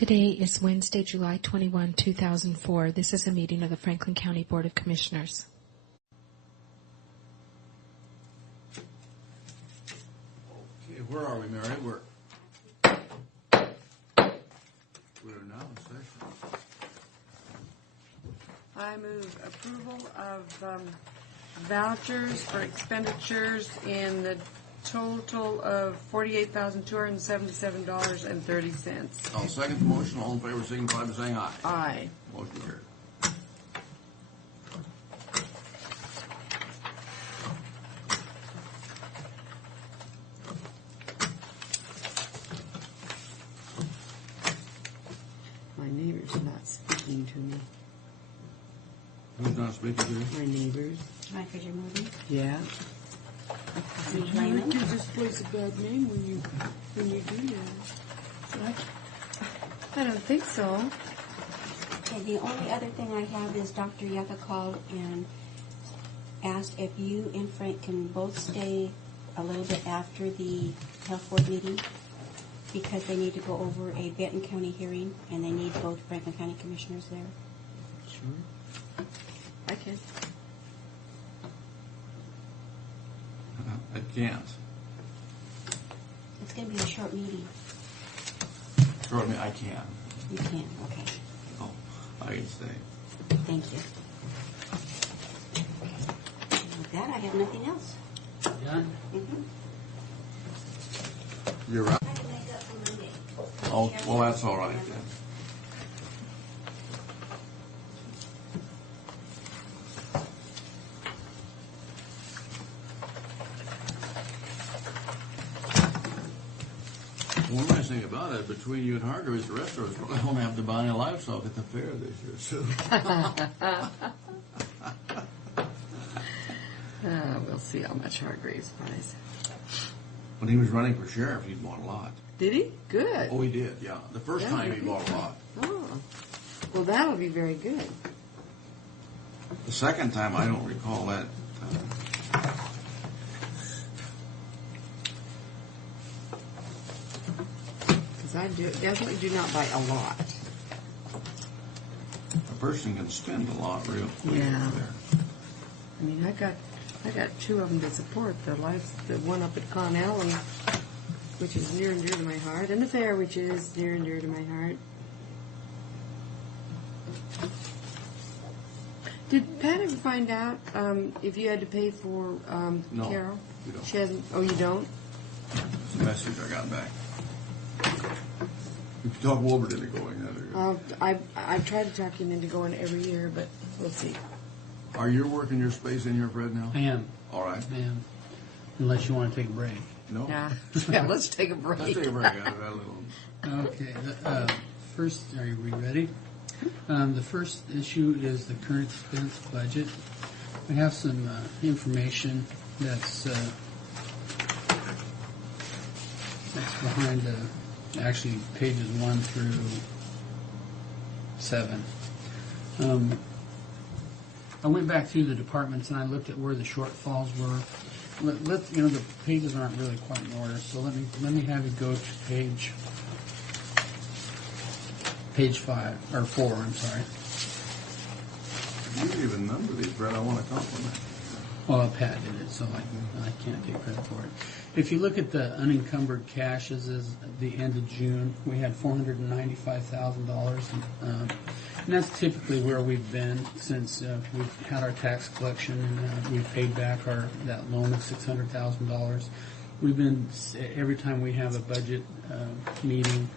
Today is Wednesday, July 21, 2004. This is a meeting of the Franklin County Board of Commissioners. Okay, where are we, Mary? We're now in session. I move approval of vouchers for expenditures in the total of $48,277.30. I'll second the motion. All in favor, signify by saying aye. Aye. Motion carried. My neighbor's not speaking to me. Who's not speaking to you? My neighbors. Mike, are you moving? Yeah. You Raymond? You just place a bad name when you do that. What? I don't think so. Okay, the only other thing I have is Dr. Yucca called and asked if you and Frank can both stay a little bit after the health board meeting because they need to go over a Benton County hearing and they need both Franklin County commissioners there. Sure. I can. I can't. It's going to be a short meeting. Short me, I can. You can, okay. Oh, I can stay. Thank you. With that, I have nothing else. Done? Mm-hmm. You're right. I can make up for Monday. Oh, well, that's all right then. One nice thing about it, between you and Hargreaves, the rest of us really won't have to buy any livestock at the fair this year, so. We'll see how much Hargreaves buys. When he was running for sheriff, he bought a lot. Did he? Good. Oh, he did, yeah. The first Yeah, time he he bought a lot. Oh. Well, that'll be very good. The second time, I don't recall that. Because I definitely do not buy a lot. A person can spend a lot real quick. Yeah. There. I mean, I got two of them to support. The one up at Connell, which is near and dear to my heart, and the fair, which is near and dear to my heart. Did Pat ever find out if you had to pay for No, Carol? you don't. She hasn't. Oh, you don't? It's a message I got back. You can talk Wilbert into going that. I've tried to talk him into going every year, but we'll see. Are you working your space in here, Fred, now? I am. All right. I am. Unless you want to take a break. No? Yeah. Yeah, let's take a break. Let's take a break out of that little. Okay. First, are we ready? The first issue is the current expense budget. We have some information that's behind actually pages 1 through 7. I went back through the departments and I looked at where the shortfalls were. The pages aren't really quite in order, so let me have you go to page 5 or 4. I'm sorry. You didn't even number these, Fred. I want to compliment. Well, Pat did it, so I can't take credit for it. If you look at the unencumbered cash as at the end of June, we had $495,000, and that's typically where we've been since we've had our tax collection and we've paid back that loan of $600,000. We've been every time we have a budget meeting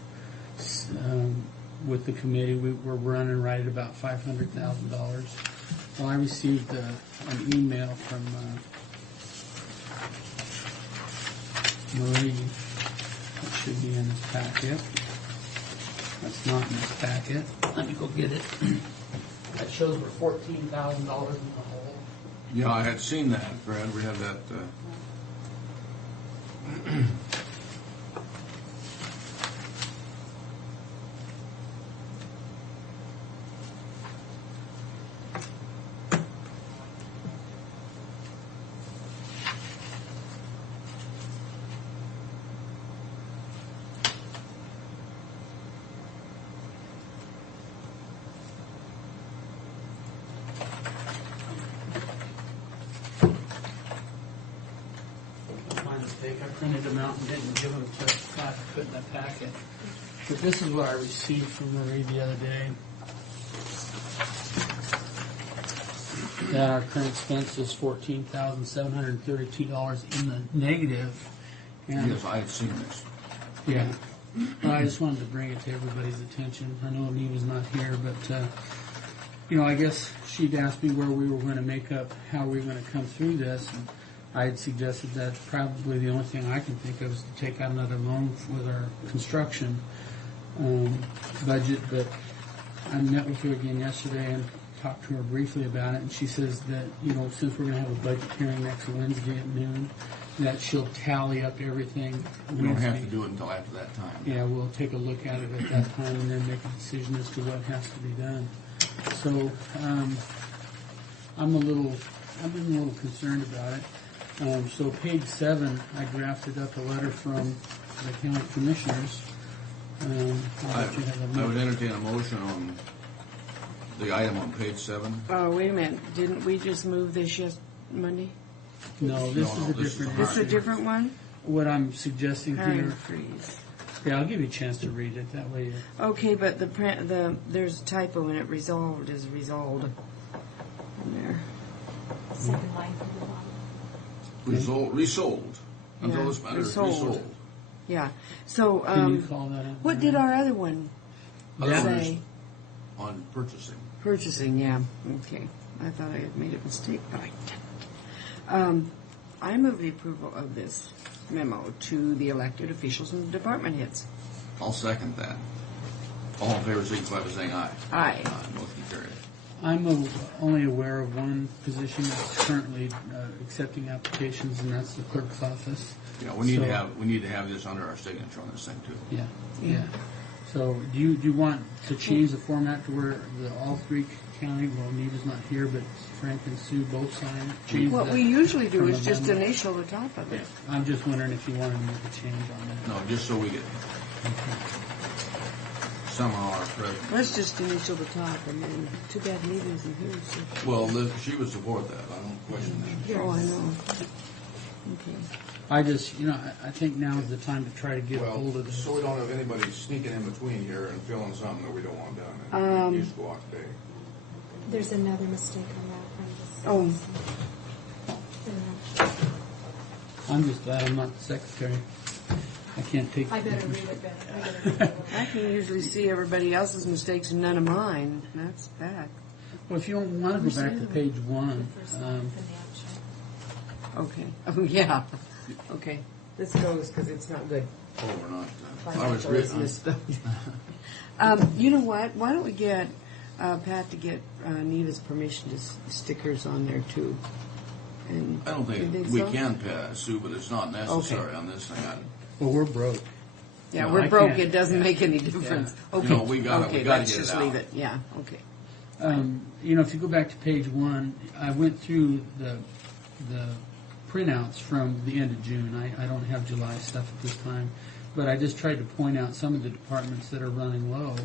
with the committee, we're running right at about $500,000. Well, I received an email from Marie. That should be in this packet. That's not in this packet. Let me go get it. That shows we're $14,000 in the hole. Yeah, I had seen that, Fred. We have that. take. I printed them out and didn't give them to Pat to put in the packet. But this is what I received from Marie the other day. That our current expense is $14,732 in the negative. And Yes, I had seen this. yeah. Well, I just wanted to bring it to everybody's attention. I know Anita's not here, but, I guess she'd asked me where we were going to make up, how we were going to come through this. And I had suggested that probably the only thing I can think of is to take out another loan with our construction budget. But I met with her again yesterday and talked to her briefly about it. And she says that, since we're going to have a budget hearing next Wednesday at noon, that she'll tally up everything. We don't have to do it until after that time. Yeah, we'll take a look at it at that time and then make a decision as to what has to be done. So, I've been a little concerned about it. So page 7, I drafted up a letter from the county commissioners. I'll let you have a I look. would entertain a motion on the item on page 7. Oh, wait a minute. Didn't we just move this Monday? No, this No, is a this is different the This is a issue. different one? What I'm suggesting Hiring here, freeze. yeah, I'll give you a chance to read it. That way, Okay, but there's a typo in it. Resolved is resolved. In there. Second line from the bottom. Resold. Until Yeah, this matter is resold. resold. Yeah. So, can you call that up? what did our other one Other one is say? on purchasing. Purchasing, yeah. Okay. I thought I had made a mistake, but I didn't. I move the approval of this memo to the elected officials and department heads. I'll second that. All in favor, signify by saying aye. Aye. Motion carried. I'm only aware of one position that's currently accepting applications, and that's the clerk's office. Yeah, we need So- to have this under our signature on this thing too. Yeah, yeah. So do you want to change the format to where all three county, well, Anita's not here, but Frank and Sue both sign? Change What that we usually do from is a just memo? initial the top of Yeah, it. I'm just wondering if you wanted to make a change on that. No, just so we get somehow our president. Let's just initial the top, and then too bad Nita isn't here. So. Well, she would support that. I don't question that. Oh, I know. Okay. I just, I think now is the time to try to get a hold Well, of this. so we don't have anybody sneaking in between here and filling something that we don't want done. And you squawk day. There's another mistake on that Oh. I'm just glad I'm not the secretary. I can't take. I better read it better. I can usually see everybody else's mistakes and none of mine. That's bad. Well, if you want to go back to page 1, Okay. Oh, yeah. Okay. This goes because it's not good. Oh, we're not. I was written. Misspelled. You know what? Why don't we get Pat to get Nita's permission to stick hers on there too? And I don't you think we so? can pass, Sue, but it's not necessary Okay. on this thing. well, we're broke. Yeah, No, we're I broke. can't. It doesn't make any difference. Yeah. Okay. No, we gotta okay, get let's it just out. leave it. Yeah. Okay. If you go back to page 1, I went through the printouts from the end of June. I don't have July stuff at this time, but I just tried to point out some of the departments that are running low.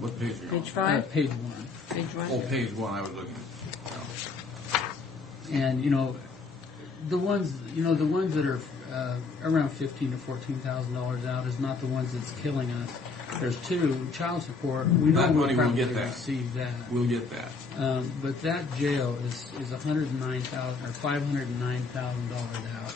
What page are you on? Page 5. Page 1. Page 1. Oh, page 1. I was looking. And the ones that are around $15,000 to $14,000 out is not the ones that's killing us. There's 2 child support. We know That we'll money, we'll probably get that. receive that. We'll get that. But that jail is $109,000 or $509,000 out,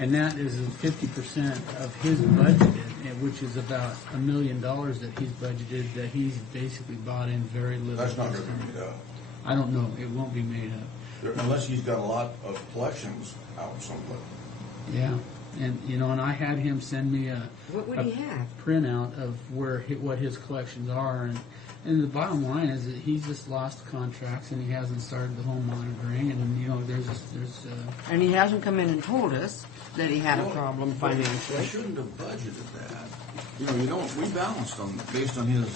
and that is 50% of his budgeted, which is about $1 million that he's budgeted that he's basically bought in very little. That's not going to be made up. I don't know. It won't be made up. Unless he's got a lot of collections out somewhere. Yeah, and and I had him send me a What would he have? printout of what his collections are, and the bottom line is that he's just lost contracts and he hasn't started the home monitoring, and there's And he hasn't come in and told us that he had a problem We financially. shouldn't have budgeted that. You don't. We balanced based on his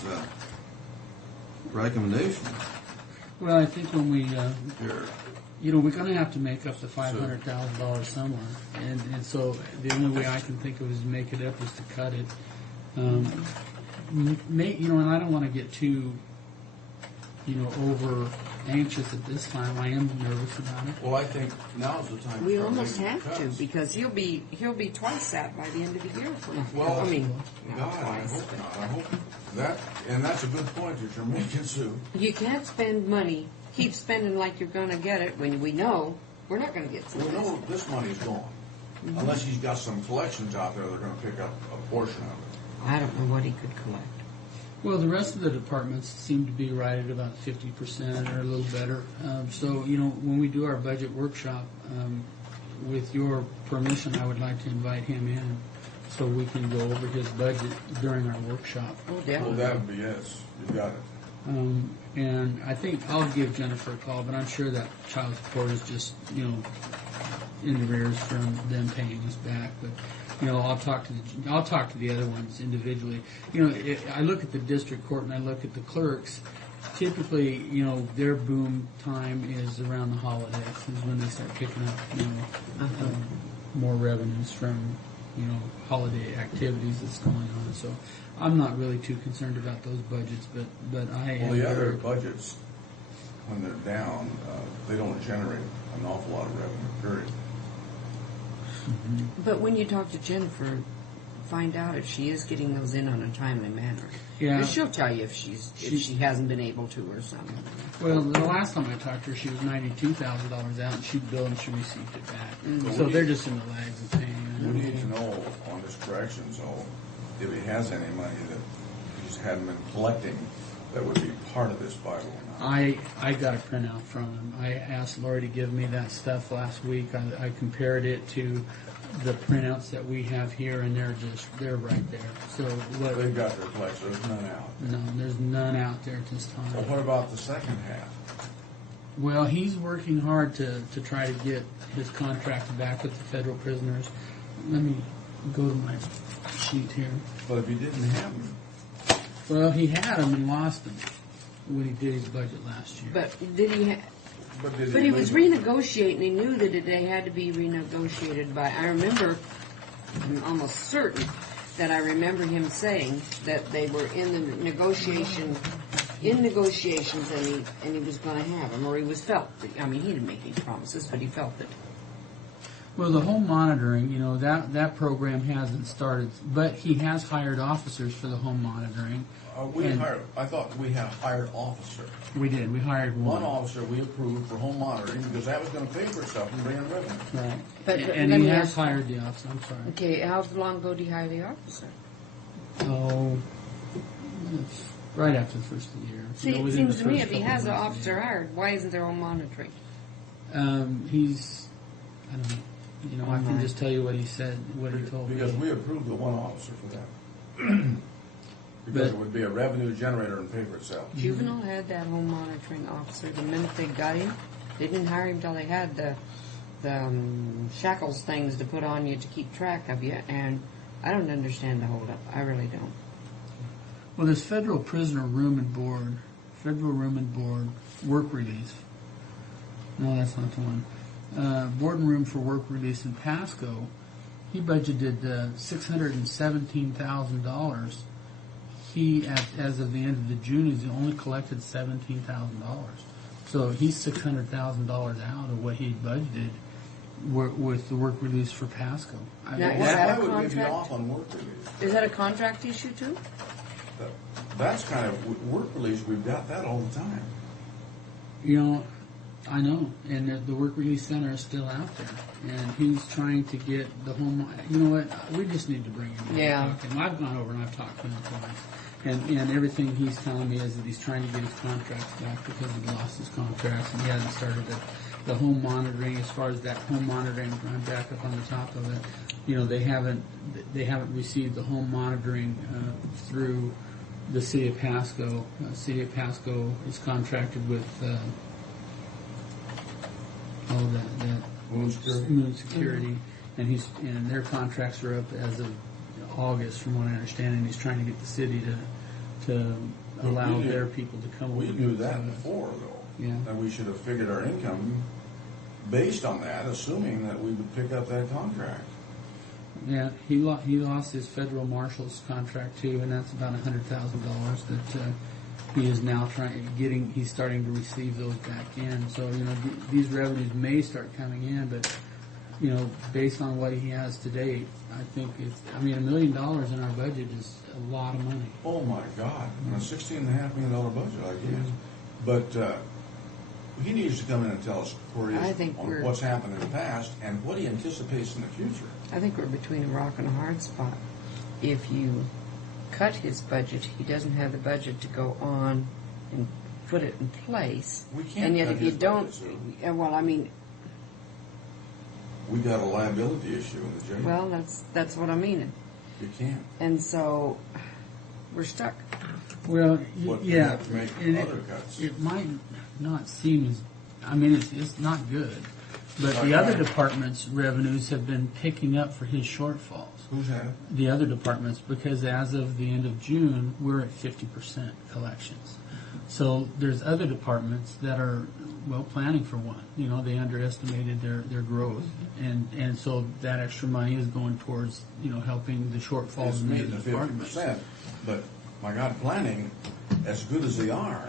recommendation. well, I think when we Here. we're going to have to make up the $500,000 somewhere, and so the only way I can think of is to make it up is to cut it. And I don't want to get too, over anxious at this time. I am nervous about it. Well, I think now's the time. to We start almost making have to cuts. because he'll be twice that by the end of the year. Well, I mean, God, not I twice. hope not. I hope that, and that's a good point that you're making, Sue. You can't spend money, keep spending like you're gonna get it when we know we're not gonna get some We of this. know this money's gone, unless he's got some collections out there that are going to pick up a portion of it. I don't know what he could collect. Well, the rest of the departments seem to be right at about 50% or a little better. So, you know, when we do our budget workshop, with your permission, I would like to invite him in so we can go over his budget during our workshop. Oh, Well, definitely. that would be yes. You got it. And I think I'll give Jennifer a call, but I'm sure that child support is just, you know, in arrears from them paying us back. But, you know, I'll talk to the other ones individually. You know, I look at the district court and I look at the clerks. Typically, you know, their boom time is around the holidays, is when they start picking up, you know, more revenues from, you know, holiday activities that's going on. So I'm not really too concerned about those budgets, but I Well, am the other very- budgets, when they're down, they don't generate an awful lot of revenue, period. But when you talk to Jennifer, find out if she is getting those in on a timely manner. Yeah. 'Cause she'll tell you if she hasn't been able to or something. Well, the last time I talked to her, she was $92,000 out, and she billed and she received it back. Mhm. So they're just in the lags of paying. We need to know on this correction, so if he has any money that he just hadn't been collecting, that would be part of this Bible. I got a printout from him. I asked Lori to give me that stuff last week. I compared it to the printouts that we have here, and they're right there. So what? They've got their collection, there's none out. No, there's none out there at this Well, time. what about the second half? Well, he's working hard to try to get his contract back with the federal prisoners. Let me go to my sheet here. But if he didn't have them, Well, he had them and lost them when he did his budget last year. But did he? did But he was leave renegotiating. He knew that they had to be renegotiated by. I remember, I'm almost certain that I remember him saying that they were in the negotiations, and he was going to have them, or he was felt. I mean, he didn't make any promises, but he felt it. Well, the home monitoring, you know, that program hasn't started, but he has hired officers for the home monitoring. And- I thought we had a hired officer. We did. We hired One one. officer we approved for home monitoring because that was going to pay for itself and bring in revenue. Right. But And let he me has ask- hired the officer. I'm sorry. Okay, how long ago did you hire the officer? Oh, it's right after the first of the year. See, You know, it within seems the to me first if he couple has an months of the officer year. hired, why isn't there home monitoring? He's, I don't know. You know, I can just tell you what he said, what he told Because me. we approved the one officer for that. Because it would be a revenue generator and pay for itself. Juvenile had that home monitoring officer the minute they got him. They didn't hire him till they had the shackles things to put on you to keep track of you, and I don't understand the holdup. I really don't. Well, this federal prisoner room and board, work release. No, that's not the one. Board and room for work release in Pasco. He budgeted $617,000. He, as of the end of the June, he's only collected $17,000. So he's $600,000 out of what he budgeted with the work release for Pasco. Now, Well, is that I a would give you contract? off on work release. Is that a contract issue too? That's kind of work release. We've got that all the time. You know, I know, and the work release center is still out there, and he's trying to get the home. You know what? We just need to bring him in. Yeah. And talk to him. I've gone over and I've talked to him twice, and everything he's telling me is that he's trying to get his contracts back because he lost his contracts and he hasn't started the home monitoring. As far as that home monitoring, I'm back up on the top of it. You know, they haven't received the home monitoring through the city of Pasco. City of Pasco is contracted with. That Moon Security? Moon Security, and their contracts are up as of August, from what I understand, and he's trying to get the city to allow we knew- their people to come. We with knew them. that before, though. Yeah. And we should have figured our income based on that, assuming that we would pick up that contract. Yeah, he lost his federal marshal's contract too, and that's about $100,000 that he is now he's starting to receive those back in. So, these revenues may start coming in, but, based on what he has to date, I think $1 million in our budget is a lot of money. Oh my God, on a $16.5 million budget, I guess. But he needs to come in and tell us where he is on what's happened in the past and what he anticipates in the future. I think we're between a rock and a hard spot. If you cut his budget, he doesn't have the budget to go on and put it in place. We can't and yet cut if you his don't, budget, Sue. well, I mean, We got a liability issue in the jail. well, that's what I mean. You can't. And so we're stuck. Well, But we yeah, have to make and other cuts. it might not seem as, it's not good, but Not the other good. departments' revenues have been picking up for his shortfalls. Who's had it? The other departments, because as of the end of June, we're at 50% collections. So there's other departments that are, planning for one. They underestimated their growth, and so that extra money is going towards, helping the shortfalls It's in the meeting other the departments. 50%. But, my God, planning, as good as they are,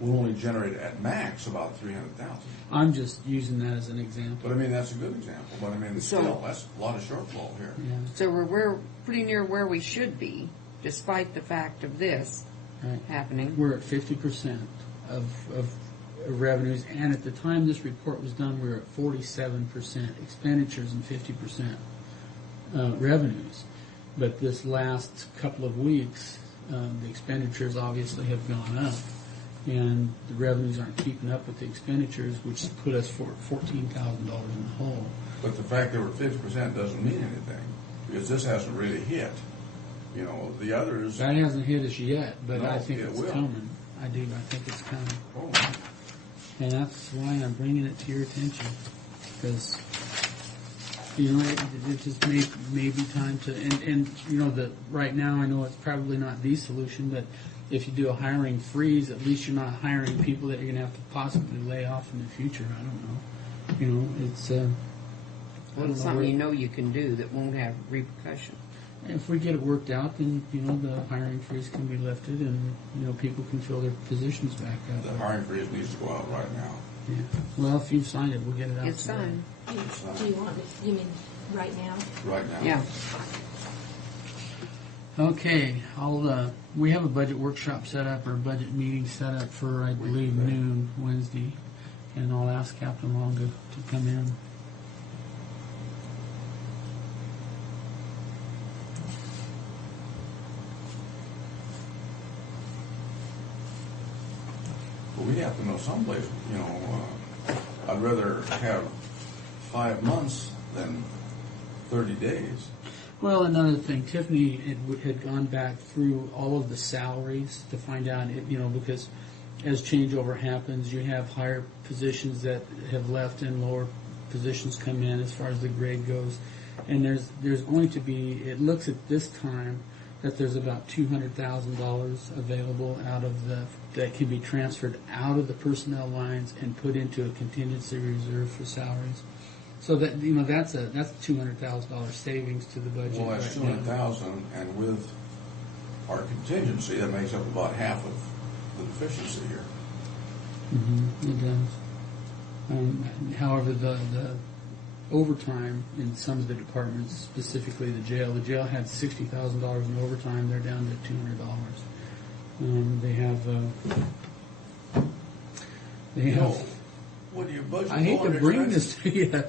will only generate at max about $300,000. I'm just using that as an example. But that's a good example. But still, that's a lot of shortfall here. Yeah, So we're pretty near where we should be, despite the fact of this right. happening. We're at 50% of revenues, and at the time this report was done, we were at 47% expenditures and 50% revenues. But this last couple of weeks, the expenditures obviously have gone up, and the revenues aren't keeping up with the expenditures, which put us for $14,000 in the hole. But the fact that we're 50% doesn't mean anything, because this hasn't really hit. The others. That hasn't hit us yet, but No, I think it it's will. coming. I do. I think it's coming. Oh, And that's why I'm bringing it to your attention, because it just may be time to, that right now I know it's probably not the solution, but if you do a hiring freeze, at least you're not hiring people that you're going to have to possibly lay off in the future. I don't know. It's I Well, don't it's know something where- you can do that won't have repercussion. If we get it worked out, then the hiring freeze can be lifted, and people can fill their positions back up. the hiring freeze needs to go out right now. Yeah. Well, if you've signed it, we'll get it out. It's today. signed. Do you want it? You mean right now? Right now. Yeah. Okay, we have a budget workshop set up, or a budget meeting set up for, I believe, noon Wednesday, and I'll ask Captain Long to come in. But we have to know someplace, I'd rather have 5 months than 30 days. Well, another thing, Tiffany had gone back through all of the salaries to find out, because as changeover happens, you have higher positions that have left and lower positions come in as far as the grade goes. And there's going to be, it looks at this time that there's about $200,000 available that can be transferred out of the personnel lines and put into a contingency reserve for salaries. So that's $200,000 savings to the budget. Well, that's right now. $200,000, and with our contingency, that makes up about half of the deficiency here. It does. However, the overtime in some of the departments, specifically the jail had $60,000 in overtime. They're down to $200. They have. When you budget I hate low to on bring expenses, this to you.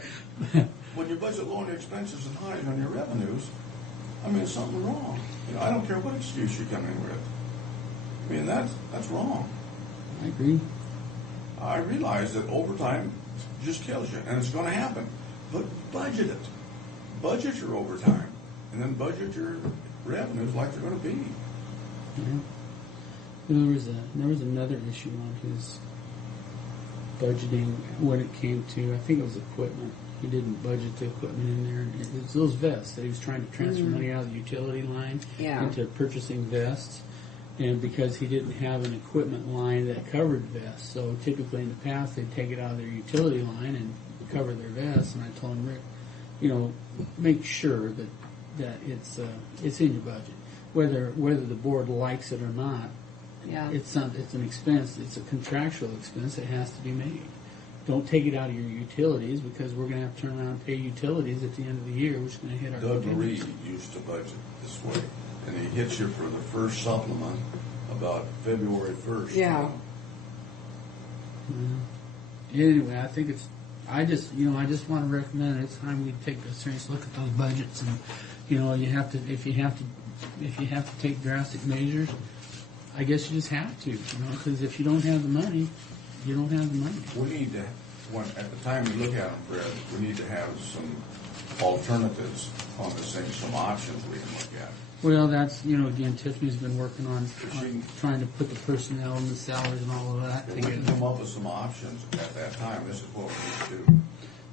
when you budget low on your expenses and high on your revenues, there's something wrong. I don't care what excuse you come in with. That's wrong. I agree. I realize that overtime just kills you, and it's going to happen. But budget it. Budget your overtime, and then budget your revenues like they're going to be. Yeah. There was another issue on his budgeting when it came to, I think it was equipment. He didn't budget the equipment in there. And it was those vests that he was trying to transfer money out of the utility line Yeah. into purchasing vests. And because he didn't have an equipment line that covered vests, so typically in the past they'd take it out of their utility line and cover their vests. And I told him, Rick, make sure that it's in your budget, whether the board likes it or not. Yeah. It's an expense. It's a contractual expense that has to be made. Don't take it out of your utilities because we're going to have to turn around and pay utilities at the end of the year, which is going to hit our Doug Reed contingency. used to budget this way, and he hits you for the first supplement about February 1st. Yeah. Anyway, I think I just want to recommend it's time we take a serious look at those budgets, and if you have to take drastic measures, I guess you just have to, because if you don't have the money, you don't have the money. We need to, at the time we look at them, Fred, we need to have some alternatives on this thing, some options we can look at. Well, that's, again, Tiffany's been working on trying to put the personnel and the salaries and all of that If we can together. come up with some options at that time, this is what we need to do.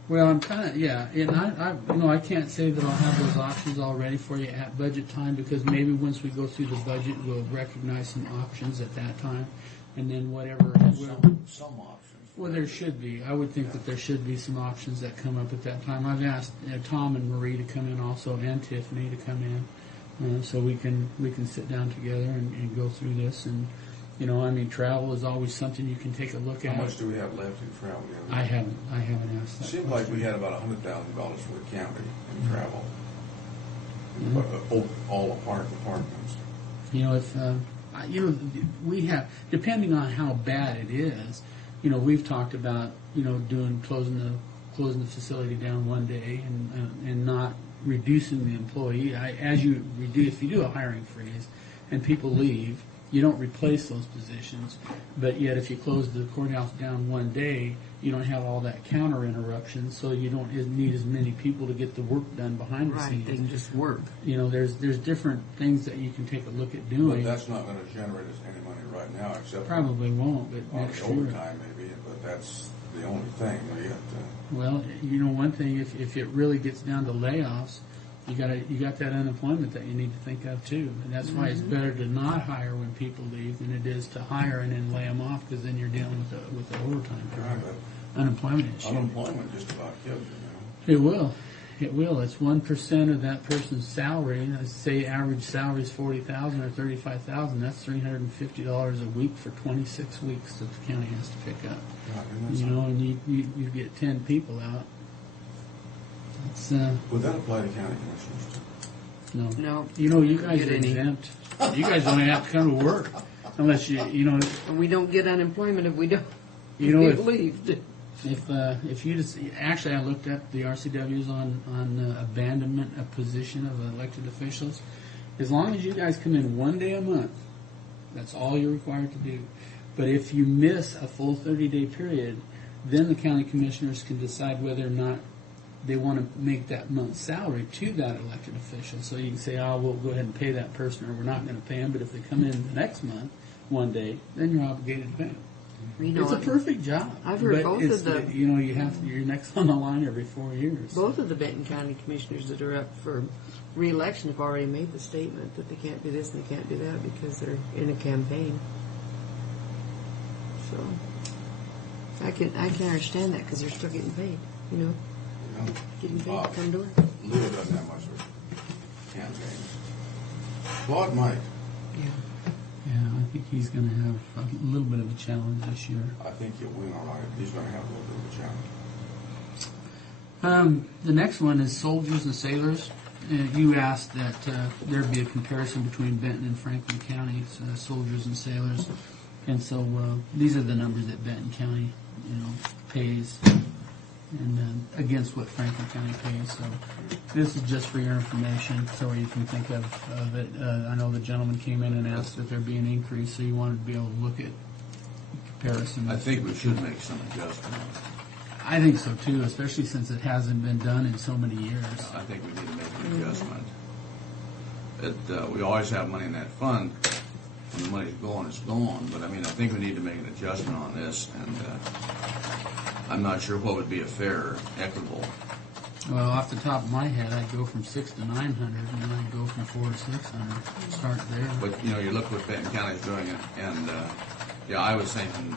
Well, I'm kind of, and I can't say that I'll have those options all ready for you at budget time, because maybe once we go through the budget, we'll recognize some options at that time, and then whatever. Some options. Well, there should be. I would think that there should be some options that come up at that time. I've asked Tom and Marie to come in also, and Tiffany to come in, so we can sit down together and go through this. And travel is always something you can take a look at. How much do we have left in travel? I haven't asked It that. seemed like we had about $100,000 for the county in travel. All departments. We have, depending on how bad it is, we've talked about, closing the facility down one day and not reducing the employee. If you do a hiring freeze and people leave, you don't replace those positions. But yet, if you close the courthouse down one day, you don't have all that counter interruption, so you don't need as many people to get the work done behind the Right, scenes. they can just work. There's different things that you can take a look at doing. But that's not going to generate us any money right now, except Probably won't, but on next the year. overtime maybe, but that's the only thing. We have to, Well, one thing, if it really gets down to layoffs, you got that unemployment that you need to think of too, and that's why it's better to not hire when people leave than it is to hire and then lay them off, because then you're dealing with the overtime right, but unemployment issue. unemployment just about kills you It will. It's 1% of that person's salary. Let's say average salary is $40,000 or $35,000. That's $350 a week for 26 weeks that the county has to pick up. now. And you get 10 people out. It's Would that apply to county commissioners too? no. No. You guys Get are any. exempt. You guys don't have to come to work unless And we don't get unemployment if we don't. if leave. If you just actually, I looked at the RCWs on abandonment of position of elected officials. As long as you guys come in one day a month, that's all you're required to do. But if you miss a full 30-day period, then the county commissioners can decide whether or not they want to make that month's salary to that elected official. So you can say, we'll go ahead and pay that person, or we're not going to pay them. But if they come in the next month, one day, then you're obligated to pay them. It's a perfect job. I've heard but both it's, of the- you're next on the line every 4 years. Both of the Benton County commissioners that are up for re-election have already made the statement that they can't do this and they can't do that because they're in a campaign. So I can understand that because they're still getting paid. Getting paid to come to work. Lou doesn't have much of a campaign. Claude might. Yeah. Yeah, I think he's going to have a little bit of a challenge this year. I think he'll win all right. He's going to have a little bit of a challenge. The next one is soldiers and sailors. You asked that there be a comparison between Benton and Franklin County soldiers and sailors, and so these are the numbers that Benton County, pays, and against what Franklin County pays. So this is just for your information, so you can think of it. I know the gentleman came in and asked that there be an increase, so you wanted to be able to look at comparison. I think we should make some adjustments. I think so too, especially since it hasn't been done in so many years. I think we need to make an adjustment. We always have money in that fund. When the money's gone, it's gone. But I think we need to make an adjustment on this, and I'm not sure what would be a fair, equitable. Well, off the top of my head, I'd go from 600 to 900, and then I'd go from 400 to 600. Start there. But you look what Benton County's doing, and I was thinking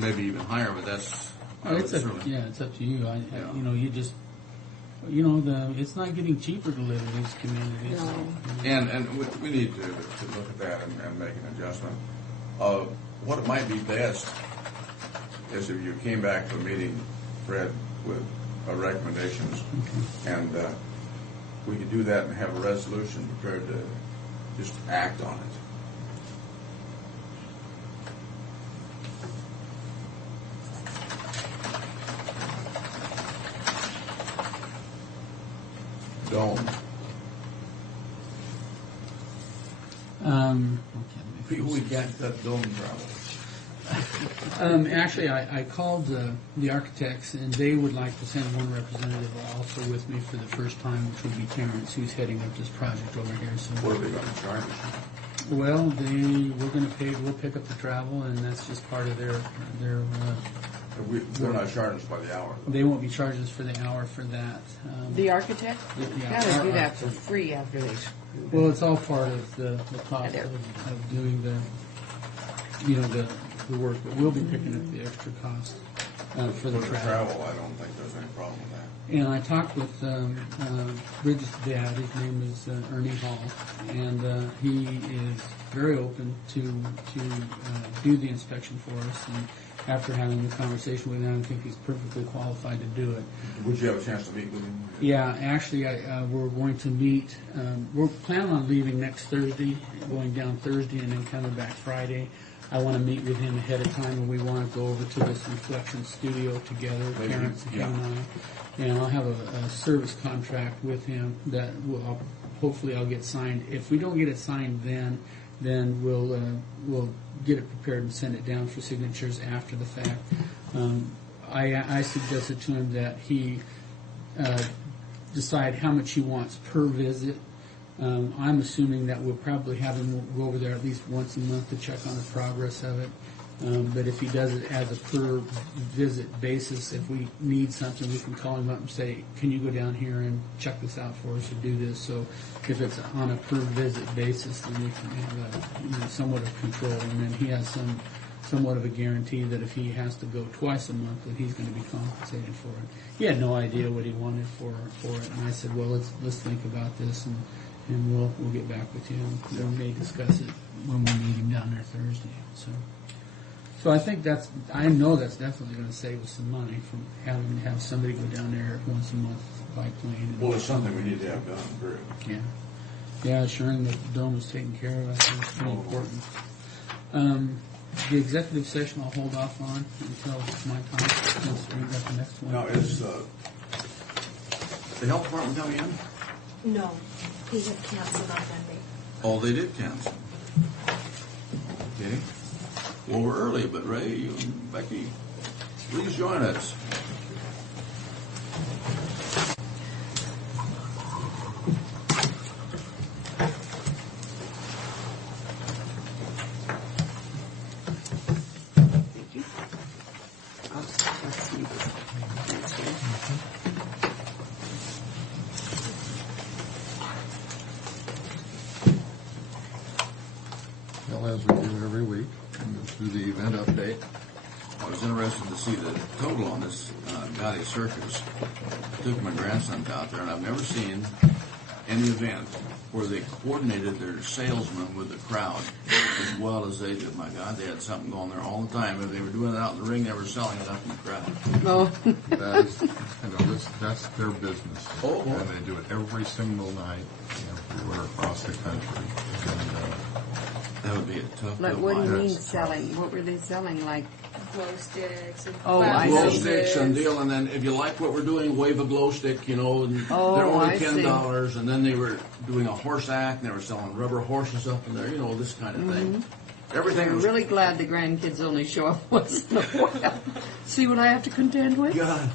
maybe even higher, but that's. Well, it's up to you. it's not getting cheaper to live in these communities. No. And we need to look at that and make an adjustment. What it might be best is if you came back to a meeting, Fred, with recommendations, and we could do that and have a resolution prepared to just act on it. Dome. We can't cut dome travel. Actually, I called the architects, and they would like to send one representative also with me for the first time, which would be Terrence, who's heading up this project over here. So, What are they going to charge us? well, we'll pick up the travel, and that's just part of their. They're not charging us by the hour. Though. They won't be charging us for the hour for that. The architect? Yeah, Gotta do our that for free after they. Well, it's all part of the cost There. of doing the work, but we'll be picking up the extra cost for the For the travel. travel, I don't think there's any problem with that. And I talked with Bridget's dad. His name is Ernie Hall, and he is very open to do the inspection for us. And after having the conversation with him, I think he's perfectly qualified to do it. Would you have a chance to meet with him? Yeah, actually, we're going to meet. We're planning on leaving next Thursday, going down Thursday, and then coming back Friday. I want to meet with him ahead of time, and we want to go over to this reflection studio together, Maybe, parents, yeah. him and I. And I'll have a service contract with him that hopefully I'll get signed. If we don't get it signed then we'll get it prepared and send it down for signatures after the fact. I suggested to him that he decide how much he wants per visit. I'm assuming that we'll probably have him go over there at least once a month to check on the progress of it. But if he does it as a per visit basis, if we need something, we can call him up and say, can you go down here and check this out for us or do this? So if it's on a per visit basis, then we can have somewhat of control. And then he has somewhat of a guarantee that if he has to go twice a month, that he's going to be compensated for it. He had no idea what he wanted for it, and I said, well, let's think about this, and we'll get back with you. And we may discuss it when we meet him down there Thursday. So I think I know that's definitely going to save us some money from having to have somebody go down there once a month by plane. Well, it's something we need to have done, period. Yeah, assuring that the dome is taken care of, I think is pretty important. The executive session I'll hold off on until it's my time. Let's bring up the next one. Now, is the health department coming in? No, he had canceled on Monday. Oh, they did cancel. Okay. Well, we're early, but Ray, you and Becky, please join us. Thank you. Let's see this. Thanks, Ray. Well, as we do every week, we go through the event update. I was interested to see the total on this Gotti Circus. I took my grandson out there, and I've never seen any event where they coordinated their salesmen with the crowd as well as they did. My God, they had something going there all the time. If they were doing it out in the ring, they were selling it up in the crowd. Oh, That is, that's their business. Oh. And they do it every single night, everywhere across the country. And, That would be a tough like, little what do you line. mean selling? What were they selling? Like, Glow sticks and Oh, I Glow see. sticks and deal, and then if you like what we're doing, wave a glow stick, and Oh, they're only I see. $10, and then they were doing a horse act, and they were selling rubber horses up in there, this kind of thing. Everything I'm was really glad the grandkids only show up once in a while. See what I have to contend with? God.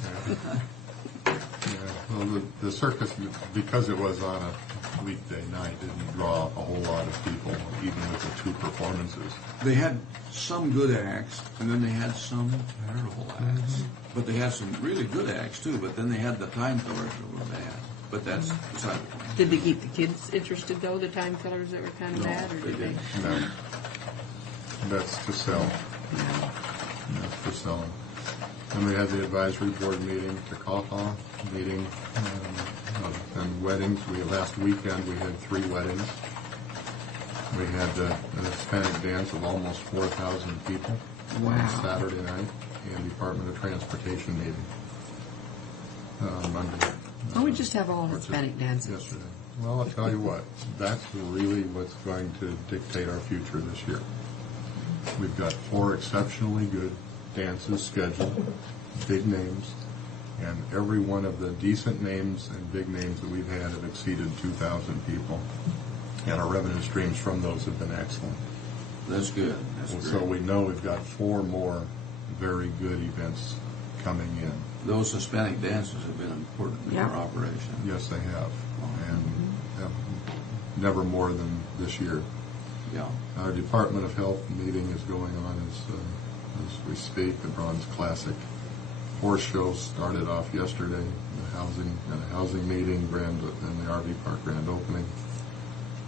well, the circus, because it was on a weekday night, didn't draw a whole lot of people, even with the two performances. They had some good acts, and then they had some terrible acts. But they had some really good acts, too, but then they had the time killers that were bad. But that's beside the point. Did they keep the kids interested, though, the time killers that were kind of No, bad? Or they did they? didn't. No, that's to sell. That's for selling. Then we had the advisory board meeting, the Kaha meeting, and weddings. Last weekend we had 3 weddings. We had an Hispanic dance of almost 4,000 people on Saturday night, and Department of Transportation meeting Monday. Why don't we just have all Hispanic dances? Yesterday. Well, I'll tell you what, that's really what's going to dictate our future this year. We've got 4 exceptionally good dances scheduled, big names, and every one of the decent names and big names that we've had have exceeded 2,000 people. And our revenue streams from those have been excellent. That's good. That's And great. so we know we've got 4 more very good events coming in. Those Hispanic dances have been important in our operation. Yes, they have, and never more than this year. Yeah. Our Department of Health meeting is going on as we speak. The Bronze Classic Horse Show started off yesterday. The housing meeting, and the RV Park grand opening.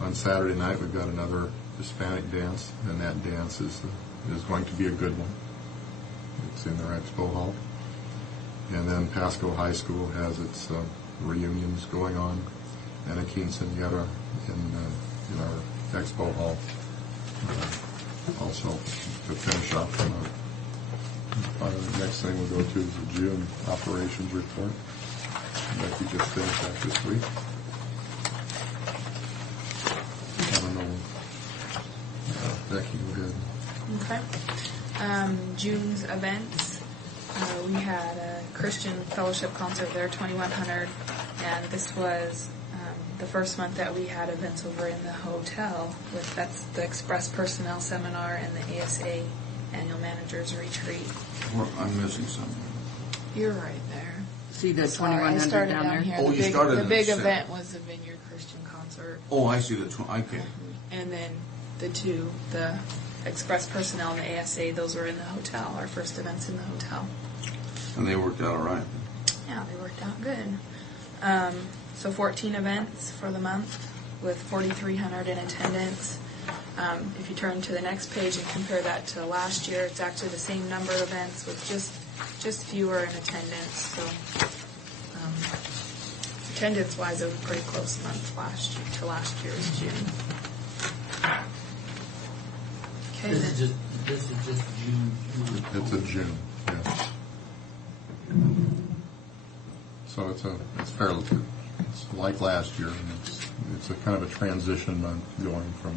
On Saturday night, we've got another Hispanic dance, and that dance is going to be a good one. It's in their expo hall. And then Pasco High School has its reunions going on, and a quinceañera in our expo hall. Also, to finish off, the next thing we'll go to is the June operations report. Becky just finished that this week. I don't know. Becky, go ahead. Okay. June's events. We had a Christian Fellowship concert there, 2100, and this was the first month that we had events over in the hotel. That's the Express Personnel Seminar and the ASA Annual Managers Retreat. I'm missing something. You're right there. See the Sorry, I 2100 started down there? here. Oh, the you big, started The in big the event was the Vineyard Christian concert, Oh, I see okay. and then the Express Personnel and the ASA. Those were in the hotel. Our first events in the hotel. And they worked out all right. Yeah, they worked out good. So 14 events for the month with 4,300 in attendance. If you turn to the next page and compare that to last year, it's actually the same number of events with just fewer in attendance. So attendance-wise, it was a pretty close month last year's June. Okay, This then. is just June. It's a June, yeah. So it's fairly, it's like last year, and it's a kind of a transition month going from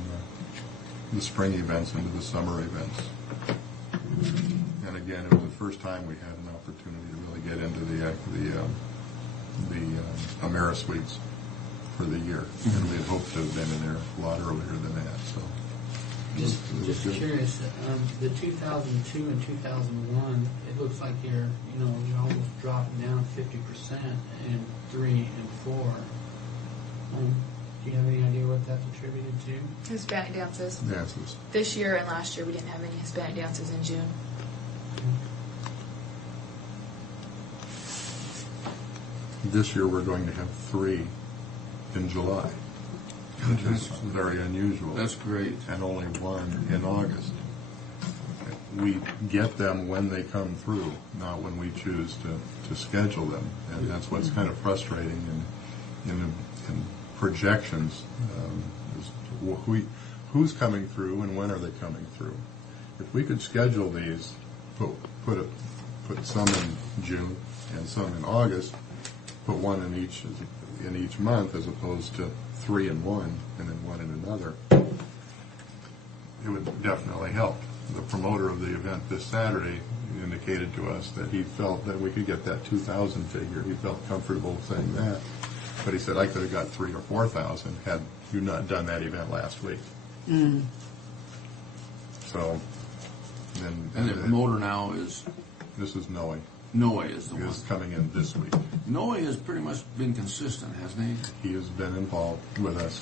the spring events into the summer events. And again, it was the first time we had an opportunity to really get into the AmeriSuites for the year. And we had hoped to have been in there a lot earlier than that, so. Just It was good. curious, the 2002 and 2001, it looks like you're almost dropping down 50% in 3 and 4. Do you have any idea what that's attributed to? Hispanic dances. Dances. This year and last year, we didn't have any Hispanic dances in June. This year we're going to have 3 in July, which is very unusual. That's great. And only 1 in August. We get them when they come through, not when we choose to schedule them. And that's what's kind of frustrating in projections. Is who's coming through and when are they coming through? If we could schedule these, put some in June and some in August, put 1 in each month as opposed to 3 in one and then 1 in another, it would definitely help. The promoter of the event this Saturday indicated to us that he felt that we could get that 2,000 figure. He felt comfortable saying that. But he said, I could have got 3,000 or 4,000 had you not done that event last week. Mm. So, And the promoter now is, this is Noe. Noe is the one. Is coming in this week. Noe has pretty much been consistent, hasn't he? He has been involved with us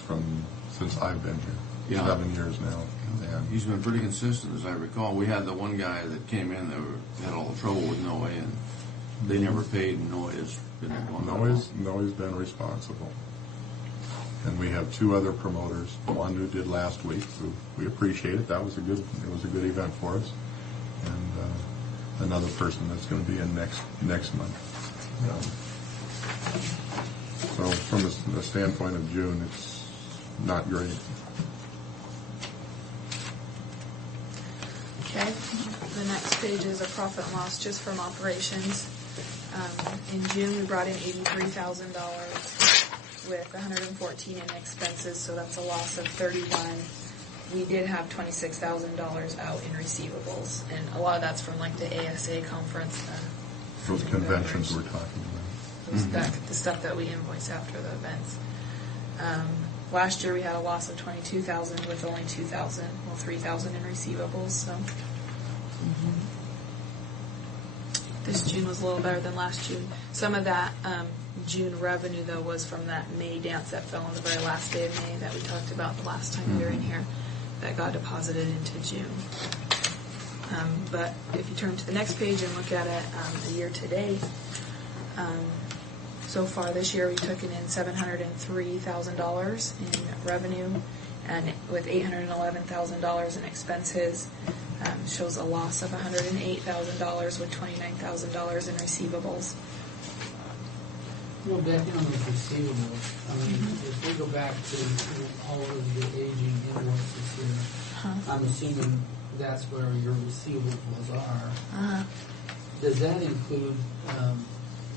since I've been here. Yeah. 11 years now. And He's been pretty consistent, as I recall. We had the one guy that came in that had all the trouble with Noe, and they never paid, and Noe has been one. Noe's been responsible. And we have 2 other promoters. One who did last week, who we appreciate it. It was a good event for us. And another person that's going to be in next month. So from the standpoint of June, it's not great. Okay, the next page is a profit and loss just from operations. In June, we brought in $83,000 with $114 in expenses, so that's a loss of $31. We did have $26,000 out in receivables, and a lot of that's from like the ASA conference. Those conventions we're talking about. The stuff that we invoice after the events. Last year we had a loss of $22,000 with only $3,000 in receivables. So this June was a little better than last June. Some of that June revenue though was from that May dance that fell on the very last day of May that we talked about the last time we were in here, that got deposited into June. But if you turn to the next page and look at it a year to date. So far this year, we've taken in $703,000 in revenue, and with $811,000 in expenses, shows a loss of $108,000 with $29,000 in receivables. Well, back on those receivables, I mean, if we go back to all of the aging invoices here, I'm assuming that's where your receivables are. Does that include,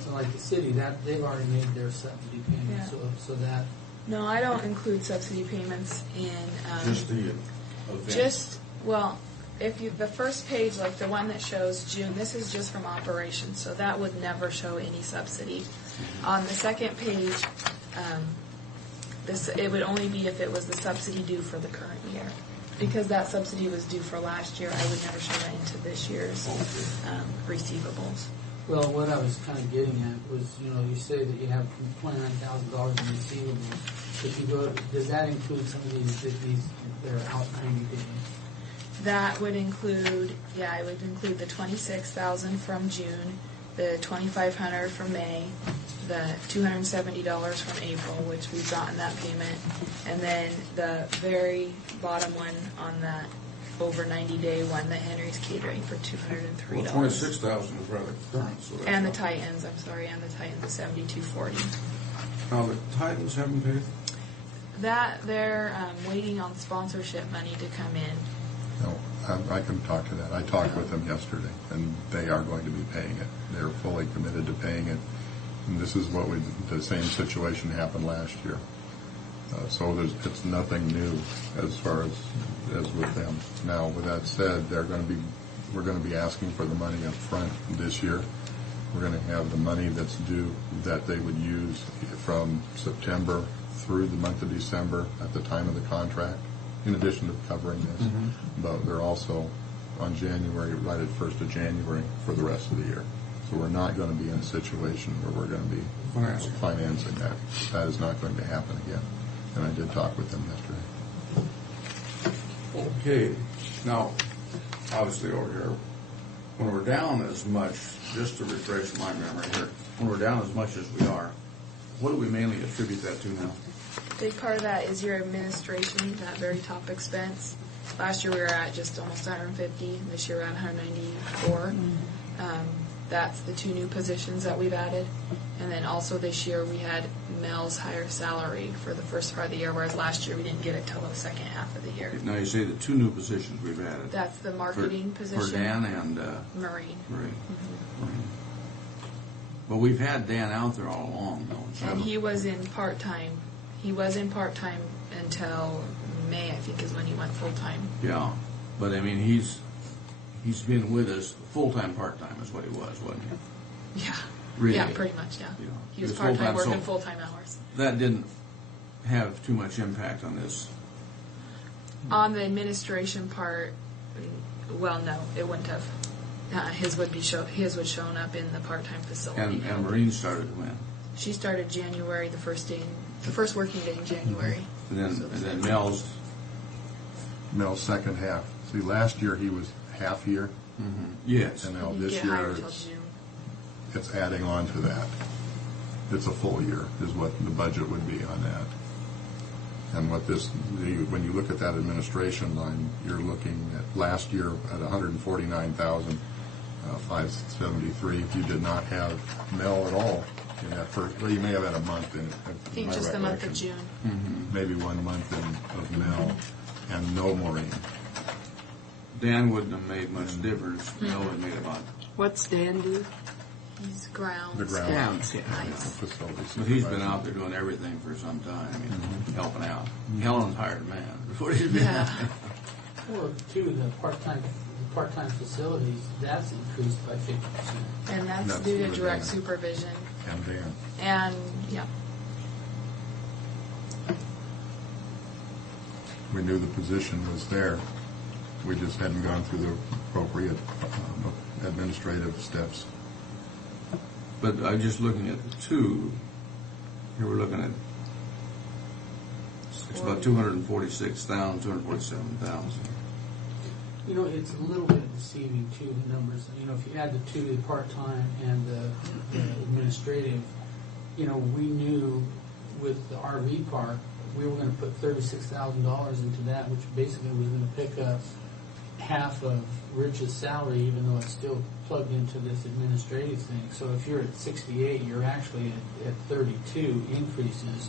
so like the city, that they've already made their subsidy payment, so that... No, I don't include subsidy payments in... Just the event. If you, the first page, like the one that shows June, this is just from operations, so that would never show any subsidy. On the second page, it would only be if it was the subsidy due for the current year. Because that subsidy was due for last year, I would never show that into this year's receivables. Well, what I was kind of getting at was, you say that you have $29,000 in receivables. If you go, does that include some of these that are out 90 days? That would include, it would include the $26,000 from June, the $2,500 from May, the $270 from April, which we've gotten that payment, and then the very bottom one on that over 90-day one, the Henry's Catering for $203. Well, 26,000 is rather current. So and the Titans, of $72.40. Now the Titans haven't paid. That they're waiting on sponsorship money to come in. No, I can talk to that. I talked with them yesterday, and they are going to be paying it. They're fully committed to paying it. And this is the same situation happened last year. So it's nothing new as far as with them. Now, with that said, we're going to be asking for the money up front this year. We're going to have the money that's due that they would use from September through the month of December at the time of the contract, in addition to covering this. But they're also on January, right at 1st of January for the rest of the year. So we're not going to be in a situation where we're going to be financing that. That is not going to happen again. And I did talk with them yesterday. Okay. Now, obviously over here, when we're down as much, just to refresh my memory here, when we're down as much as we are, what do we mainly attribute that to now? Big part of that is your administration, that very top expense. Last year we were at just almost 150. This year we're at 194. That's the 2 new positions that we've added. And then also this year we had Mel's higher salary for the first part of the year, whereas last year we didn't get it till the second half of the year. Now you say the 2 new positions we've added. That's the marketing position. For Dan and... Marine. But we've had Dan out there all along, though. And he was in part-time. He was in part-time until May, I think, is when he went full-time. Yeah. But, I mean, he's been with us full-time, part-time is what he was, wasn't he? Yeah. Really? Yeah, pretty much, yeah. Yeah. He was full-time, part-time, working so full-time hours. That didn't have too much impact on this. On the administration part, well, no, it wouldn't have. His would shown up in the part-time facility. And Maureen started when? She started January, the first working day in January. And then Mel's second half. See, last year he was half year. Yes. And now He this didn't get year hired till June. it's adding on to that. It's a full year is what the budget would be on that. And when you look at that administration line, you're looking at last year at $149,000. 573 if you did not have Mel at all in that first, well, you may have had a month in I think just the month of June. Maybe 1 month of Mel and no Maureen. Dan wouldn't have made much difference. Mel would have made about, What's Dan do? He's grounds. The ground. Grounds, yeah. The facilities. but he's been out there doing everything for some time, I mean, helping out. Helen's hired a man before he's been. Yeah. Well, too, the part-time facilities, that's increased by 50%. And that's That's due to for direct Dan. supervision. And Dan. And, yeah. We knew the position was there. We just hadn't gone through the appropriate administrative steps. But I'm just looking at the two, here we're looking at, it's about 246,000, 247,000. You know, it's a little bit deceiving too, the numbers. You know, if you add the two, the part-time and the administrative, you know, we knew with the RV park, we were going to put $36,000 into that, which basically was going to pick up half of Rich's salary, even though it's still plugged into this administrative thing. So if you're at 68, you're actually at 32 increases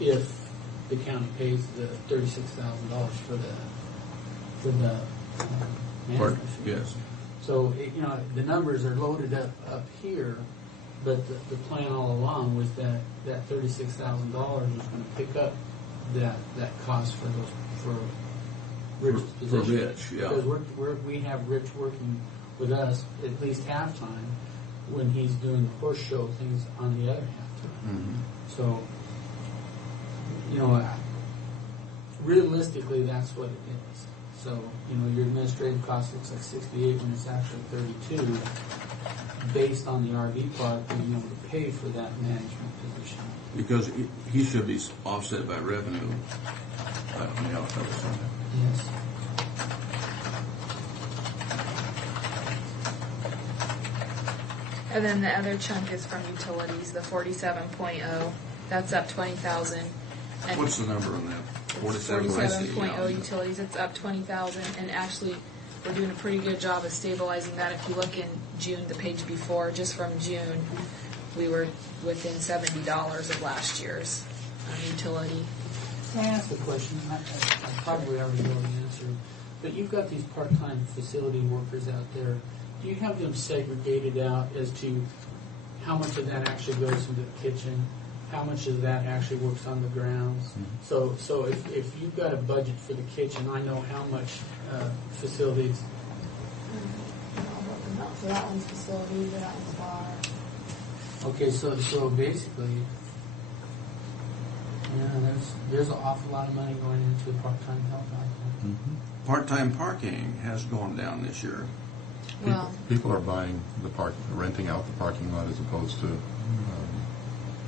if the county pays the $36,000 for the management fee. Yes. So, you know, the numbers are loaded up here, but the plan all along was that $36,000 was going to pick up that cost for Rich's For position. Rich, yeah. Because we have Rich working with us at least half time when he's doing the horse show things on the other half time. So, you know, realistically, that's what it is. So, you know, your administrative cost looks like 68 when it's actually 32, based on the RV park being able to pay for that management position. Because he should be offset by revenue. I don't know how to say that. Yes. And then the other chunk is from utilities, the 47.0. That's up 20,000. And What's the number on that? 47? I see, 47.0 yeah. utilities, it's up 20,000, and actually, we're doing a pretty good job of stabilizing that. If you look in June, the page before, just from June, we were within $70 of last year's utility. Can I ask a question? I probably already know the answer, but you've got these part-time facility workers out there. Do you have them segregated out as to how much of that actually goes into the kitchen, how much of that actually works on the grounds? So if you've got a budget for the kitchen, I know how much facilities. Not for that one's facility, but that one's bar. Okay, so basically, yeah, there's an awful lot of money going into part-time help out there. Part-time parking has gone down this year. Well, People are buying renting out the parking lot as opposed to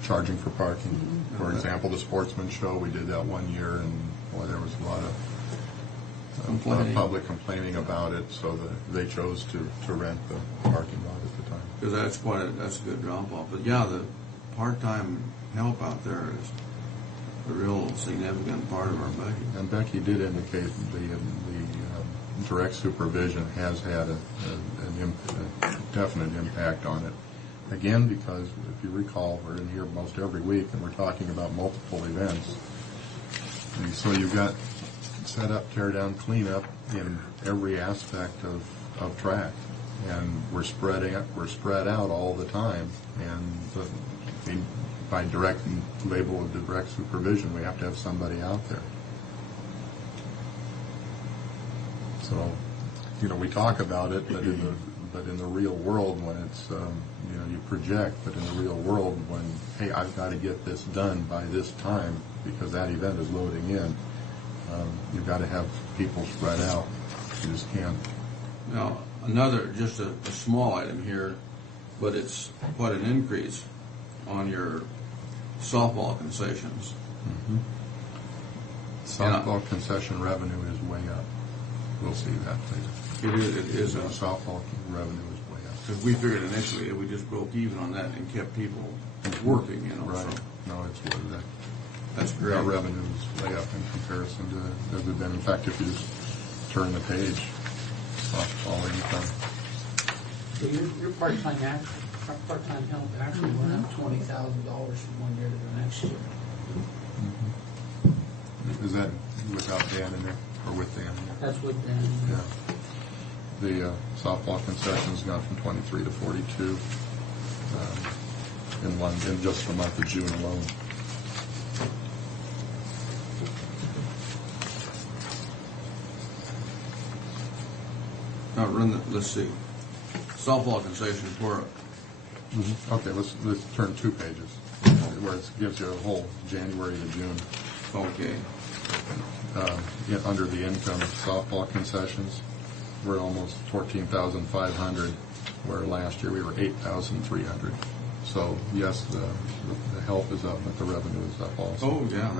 charging for parking. For example, the Sportsman Show, we did that 1 year, and boy, there was a lot of public complaining about it, so they chose to rent the parking lot at the time. Because that's a good drop off. But yeah, the part-time help out there is a real significant part of our budget. And Becky did indicate the direct supervision has had a definite impact on it. Again, because if you recall, we're in here most every week and we're talking about multiple events. And so you've got set up, tear down, clean up in every aspect of track. And we're spread out all the time. And by direct label of direct supervision, we have to have somebody out there. So, you know, we talk about it, but in the real world, when it's you project, but in the real world, when hey, I've got to get this done by this time because that event is loading in, you've got to have people spread out. You just can't. Now, another, just a small item here, but it's quite an increase on your softball concessions. Softball concession revenue is way up. We'll see that later. It is. Softball revenue is way up. Because we figured initially we just broke even on that and kept people working, you know. Right. So No, it's way that. that's great. Our revenue is way up in comparison to as it been. In fact, if you just turn the page, softball income. So your part-time help actually went up $20,000 from one year to the next year. Is that without Dan in there, or with Dan in there? That's what Dan. Yeah. The softball concessions gone from 23 to 42 in just the month of June alone. Now, let's see. Softball concessions were, Okay, let's turn 2 pages, where it gives you a whole January to June. okay. Under the income, softball concessions, we're almost 14,500, where last year we were 8,300. So yes, the help is up, but the revenue is up also. Oh, yeah,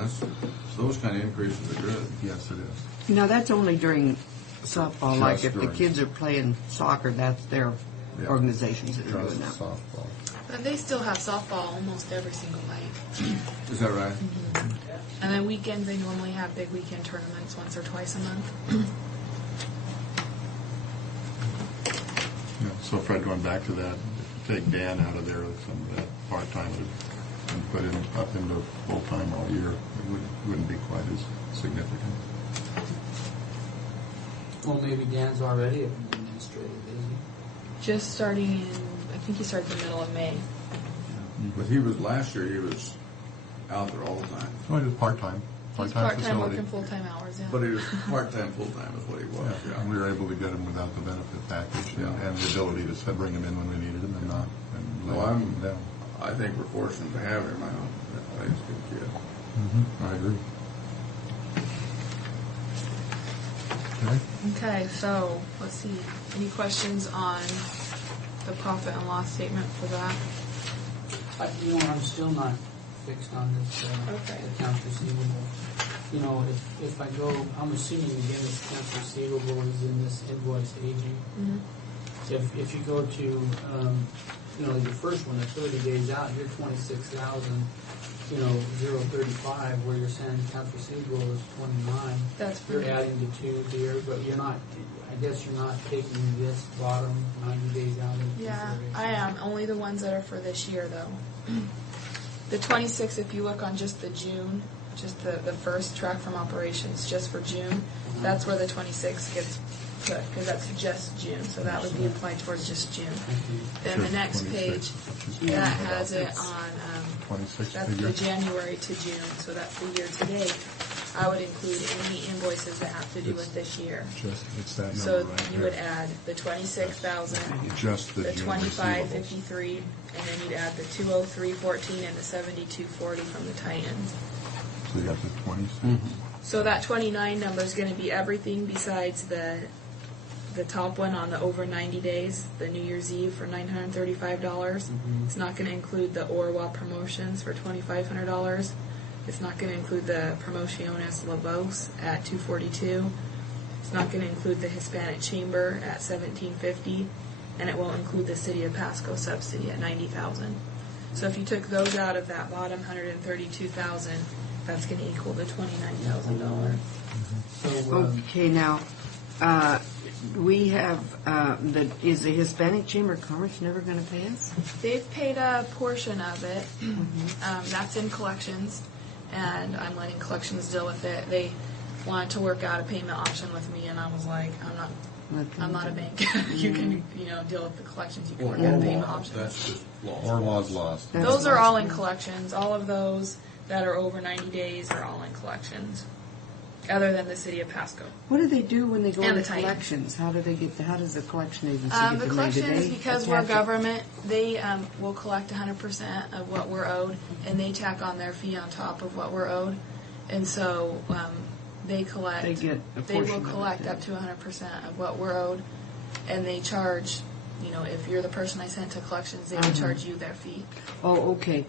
those kind of increases are good. Yes, it is. Now, that's only during softball, Just like if the during- kids are playing soccer, that's their Yeah. organizations that are Just doing that. softball. But they still have softball almost every single night. Is that right? And then weekends, they normally have big weekend tournaments once or twice a month. Yeah, so Fred, going back to that, if you take Dan out of there, some of that part-time and put him up into full-time all year, it wouldn't be quite as significant. Well, maybe Dan's already an administrator, is he? Just starting in, I think he started the middle of May. But last year, he was out there all the time. Oh, he was part-time. He's Part-time part-time facility. working full-time hours, yeah. But he was part-time, full-time is what he was, Yeah, and we were able to get him without the benefit package Yeah. and the ability to bring him in when we needed him and not and Well, let him down. I think we're fortunate to have him. I think he's a good kid. I agree. Okay. Okay, so, let's see, any questions on the profit and loss statement for that? I'm still not fixed on this Okay. accounts receivable. If I go, I'm assuming again this accounts receivable is in this invoice aging. So if you go to, your first one, at 30 days out, you're 26,000, 035, where you're saying accounts receivable is 29. That's You're pretty. adding the 2 here, but you're not, I guess you're not taking this bottom 90 days out into Yeah, consideration. I am. Only the ones that are for this year, though. The 26, if you look on just the June, just the first track from operations, just for June, that's where the 26 gets put, because that's just June, so that would be applied towards just June. Then the next 26, page, which is that has it on, 26 that's figure. the January to June, so that's the year to date. I would include any invoices that have to do with this year. It's that So number right you there. would add the 26,000, Just the the June 2553, and then you'd add the 20314 and the 7240 from the Titans. receivables. So you got the 26. So that 29 number is going to be everything besides the top one on the over 90 days, the New Year's Eve for $935. It's not going to include the Orwa promotions for $2,500. It's not going to include the Promociones La Voz at $242. It's not going to include the Hispanic Chamber at $1,750, and it won't include the City of Pasco subsidy at $90,000. So if you took those out of that bottom $132,000, that's going to equal the $29,000. So, Okay, now, we have, is the Hispanic Chamber of Commerce never going to pay us? They've paid a portion of it. That's in collections, and I'm letting collections deal with it. They wanted to work out a payment option with me, and I was like, I'm not a bank. You can, deal with the collections. You can work out a payment option. That's just law. Or laws lost. Those are all in collections. All of those that are over 90 days are all in collections, other than the City of Pasco. What do they do when they go And into the Titan. collections? How does the collection agency get The the money? collections, Do they because we're attach it? government, they will collect 100% of what we're owed, and they tack on their fee on top of what we're owed. And so they collect. They get a They portion will of it, collect then. up to 100% of what we're owed, and they charge. If you're the person I sent to collections, they will charge you their fee. Oh, okay.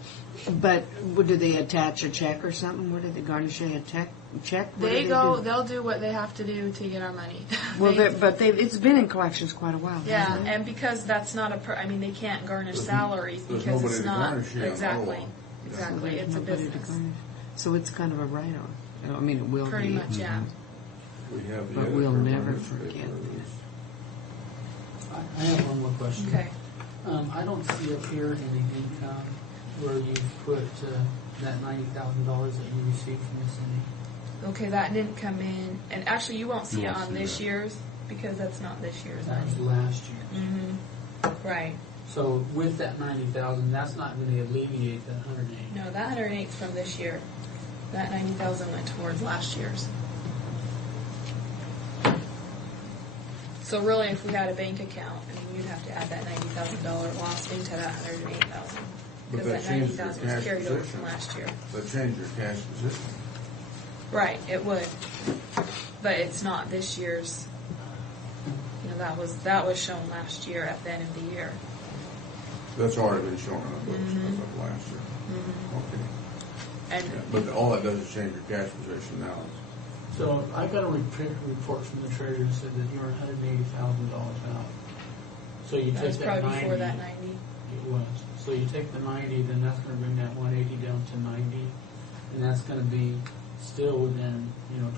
But do they attach a check or something? What do they garnish a check? What do do? They'll do what they have to do to get our money. Well, it's been in collections quite a while. Yeah, hasn't it? and because that's not they can't garnish salaries there's because nobody it's to not garnish, yeah, exactly, oh, exactly. There's It's a nobody to business, garnish. So it's kind of a write-off. I mean, it will pretty be. much. Yeah. We have the But we'll editor never on newspaper forget who's I have one more question. Okay. I don't see up here any income where you put that $90,000 that you received from the city. Okay, that didn't come in, and actually you won't see You it won't on see this that. year's because that's not this year's That was 90. last year. Mm-hmm. Right. So with that 90,000, that's not going to alleviate that 108. No, that 108 is from this year. That 90,000 went towards last year's. So really, if we had a bank account, I mean, you'd have to add that $90,000 loss into that 108,000 But because that that changed your 90,000 was cash carried over position. from last year. That changed your cash position. Right, it would, but it's not this year's. You know, that was shown last year at the end of the year. That's already been shown in the books as of last year. Okay. And Yeah, but all that does is change your cash position now. So I got a report from the treasurer that said that you were $180,000 out. So you that take was that probably 90. before that 90. It was. So you take the 90, then that's going to bring that 180 down to 90, and that's going to be still within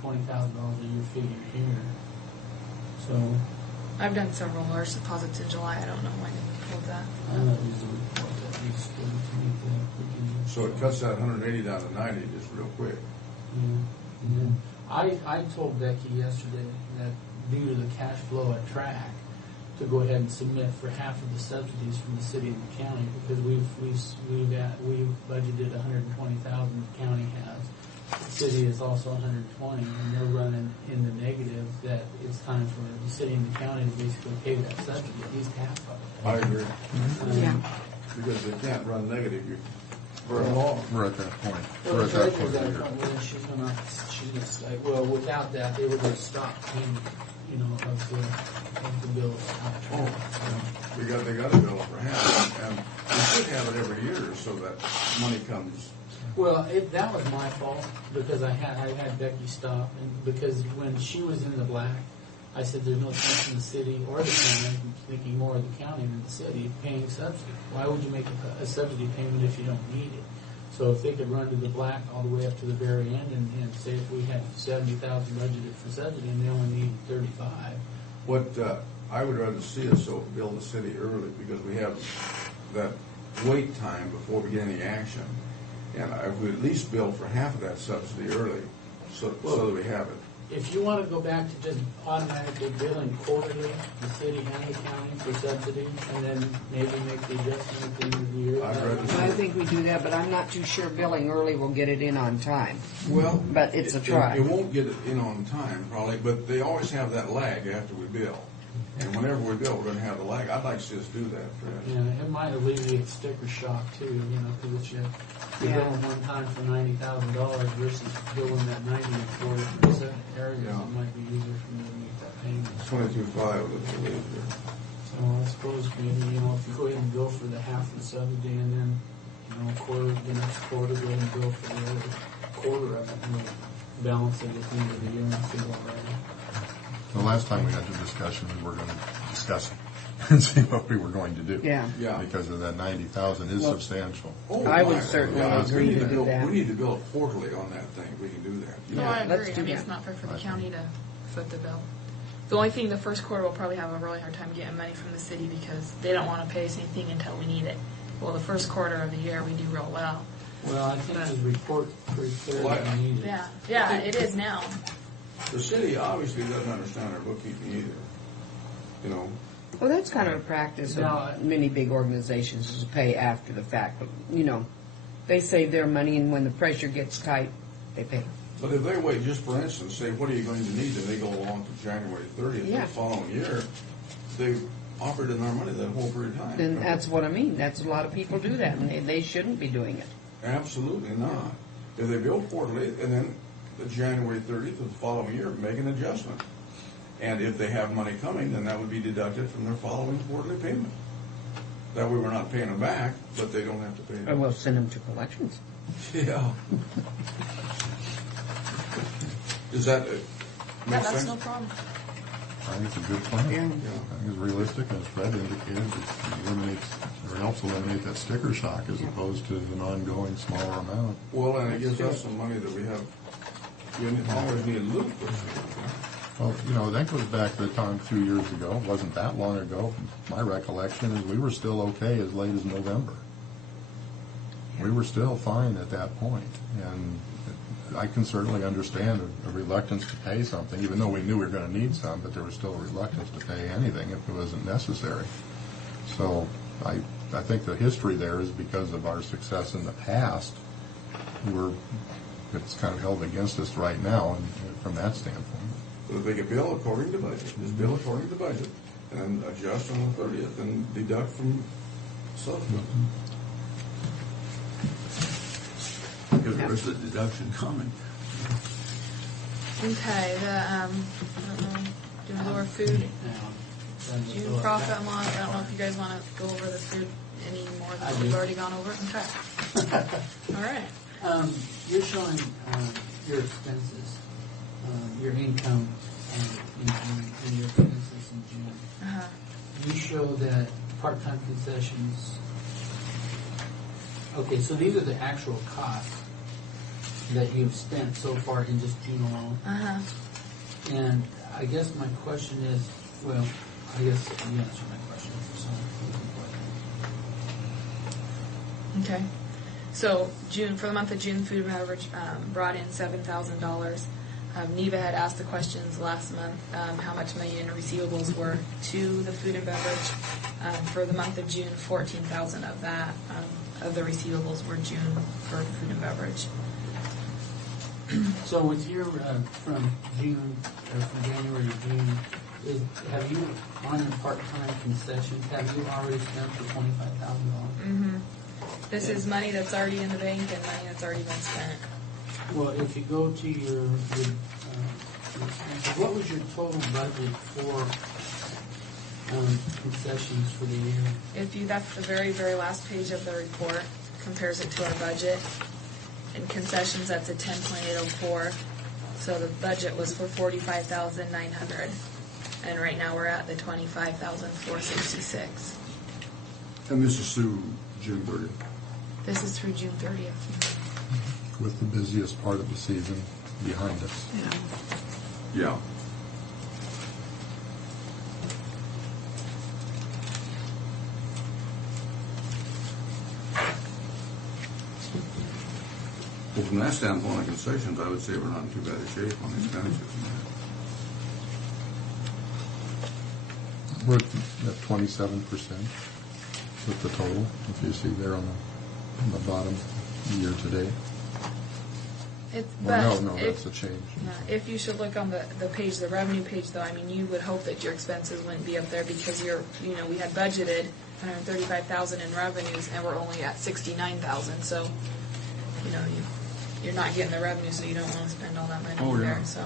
$20,000 a year figure here. So I've done several large deposits in July. I don't know when they pulled that. I know there's a report that needs to meet the beginning. So it cuts that 180 down to 90 just real quick. Yeah. And then I told Becky yesterday that due to the cash flow at track, to go ahead and submit for half of the subsidies from the city and the county because we've budgeted $120,000. The county has. The city is also 120, and they're running in the negative. That it's time for the city and the county to basically pay that subsidy, at least half of it. I agree. Yeah. Because they can't run negative very long. We're at that point. Well, We're the at that treasurer's point at a here. point where she's gonna say, well, without that, they were gonna stop payment, of the bills. Oh, they got a bill for half, and we should have it every year so that money comes. Well, that was my fault because I had Becky stop, and because when she was in the black, I said there's no sense in the city or the county, I'm thinking more of the county than the city, paying subsidy. Why would you make a subsidy payment if you don't need it? So if they could run to the black all the way up to the very end and say if we had 70,000 budgeted for subsidy and they only need 35. What I would rather see us so bill the city early because we have that wait time before we get any action. And I would at least bill for half of that subsidy early so that we have it. If you want to go back to just automatically billing quarterly, the city and the county for subsidies, and then maybe make the adjustment at the end of the year. I'd rather see I think we do that, but I'm not too sure billing early will get it in on time. Well, But it's a try. It won't get it in on time probably, but they always have that lag after we bill. And whenever we bill, we're going to have the lag. I'd like to see us do that, Fred. Yeah, it might alleviate sticker shock too, because it's you're billing one time for $90,000 versus billing that 90 for certain areas. Yeah. It might be easier for me to make that payment. 22.5 was the lead there. So I suppose maybe, if you go ahead and go for the half of the subsidy and then, the next quarter, go ahead and bill for the other quarter of it, and we'll balance it at the end of the year and feel all right. The last time we had the discussion, we were going to discuss it and see what we were going to do. Yeah. Yeah. Because of that 90,000 is Well, substantial. Oh, I would my. certainly Yeah, agree we need to do bill- that. We need to bill quarterly on that thing. We can do that. No, Yeah, I let's agree. do I mean, that. it's not fair for the county to foot the bill. The only thing, the first quarter, we'll probably have a really hard time getting money from the city because they don't want to pay us anything until we need it. Well, the first quarter of the year, we do real well. Well, I think his report pretty clear Well, that we need it. Yeah, it is now. The city obviously doesn't understand our bookkeeping either. Well, that's kind of a practice of many big organizations is to pay after the fact. But, they save their money, and when the pressure gets tight, they pay. But if they wait, just for instance, say, what are you going to need, and they go along to January 30th Yeah. the following year, they've offered in our money that whole period of time. Then that's what I mean. That's a lot of people do that, and they shouldn't be doing it. Absolutely not. If they bill quarterly, and then the January 30th of the following year, make an adjustment. And if they have money coming, then that would be deducted from their following quarterly payment. That way we're not paying them back, but they don't have to pay Or them. we'll send them to collections. Yeah. Does that Yeah, make that's sense? no problem. I think it's a good plan. Yeah. I think it's realistic, and as Fred indicated, it eliminates, or helps eliminate that sticker shock as opposed to an ongoing smaller amount. Well, and it gives us some money that we have, we always need a little push. Well, that goes back to the time 2 years ago. It wasn't that long ago. My recollection is we were still okay as late as November. We were still fine at that point. And I can certainly understand a reluctance to pay something, even though we knew we were going to need some, but there was still a reluctance to pay anything if it wasn't necessary. So I think the history there is because of our success in the past. It's kind of held against us right now, and from that standpoint. So they get bill according to budget, just bill according to budget, and then adjust on the 30th and deduct from subsequent. Because there is a deduction coming. Okay, I don't know, doing lower food, June profit and loss. I don't know if you guys want to go over the food any more than what we've already gone over. Okay. All right. You're showing your expenses, your income in June, and your expenses in June. Uh-huh. You show that part-time concessions. Okay, so these are the actual costs that you've spent so far in just June alone. Uh-huh. And I guess my question is, well, I guess you answer my question. So. Okay. So June, for the month of June, food and beverage brought in $7,000. Neva had asked the questions last month, how much money in receivables were to the food and beverage. For the month of June, $14,000 of that, of the receivables were June for food and beverage. So with your, from June, or from January to June, have you, on your part-time concessions, have you already spent the $25,000? Mm-hmm. This is money that's already in the bank and money that's already been spent. Well, if you go to your what was your total budget for concessions for the year? That's the very, very last page of the report, compares it to our budget. In concessions, that's a 10.804. So the budget was for $45,900, and right now we're at the $25,466. And this is through June 30th. This is through June 30th. With the busiest part of the season behind us. Yeah. Well, from that standpoint, on concessions, I would say we're not in too bad a shape on expenditures. We're at 27% with the total, if you see there on the bottom, year to date. Well, no, that's a change. If you should look on the page, the revenue page, though, I mean, you would hope that your expenses wouldn't be up there because we had budgeted $135,000 in revenues and we're only at $69,000. So, you're not getting the revenue, so you don't want to spend all that money there. So.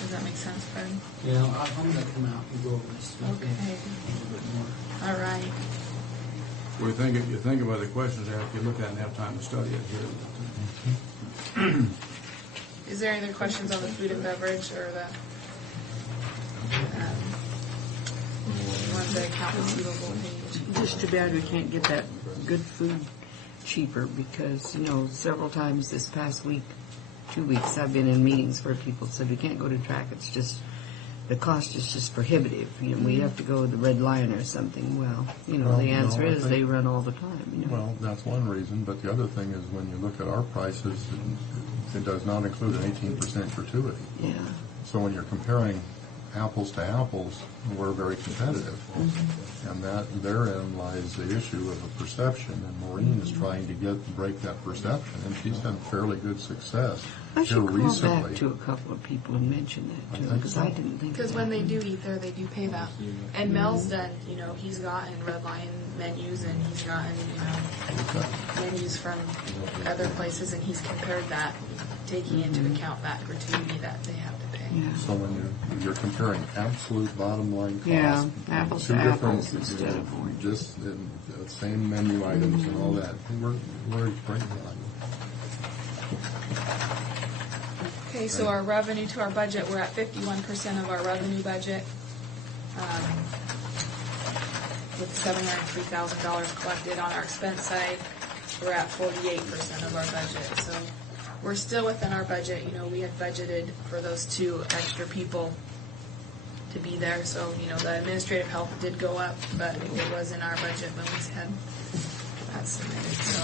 Does that make sense, Fred? Yeah, I'm going to come out and go over this with you Okay. a little bit more. All right. Well, you think about the questions after you look at it and have time to study it here. Is there any other questions on the food and beverage or the the account receivable page? Just too bad we can't get that good food cheaper because, several times this past week, 2 weeks, I've been in meetings where people said we can't go to track. It's just, the cost is just prohibitive. We have to go with the Red Lion or something. Well, the answer is they run all the time. Well, that's one reason, but the other thing is when you look at our prices, it does not include an 18% gratuity. Yeah. So when you're comparing apples to apples, we're very competitive. Mm-hmm. And that therein lies the issue of a perception, and Maureen is trying to break that perception, and she's had fairly good success. I should call recently. back to a couple of people and mention that to them because I didn't think Because of when that. they do eat there, they do pay that. And Mel's done, he's gotten Red Lion menus and he's gotten, menus from other places, and he's compared that, taking into account that gratuity that they have to pay. Yeah. So when you're comparing absolute bottom line cost, Yeah, apples two to different, apples instead of oranges. just the same menu items and all that, we're right behind. Okay, so our revenue to our budget, we're at 51% of our revenue budget. with $703,000 collected on our expense side, we're at 48% of our budget. So we're still within our budget. You know, we had budgeted for those 2 extra people to be there. So, you know, the administrative help did go up, but it was in our budget when we had that submitted. So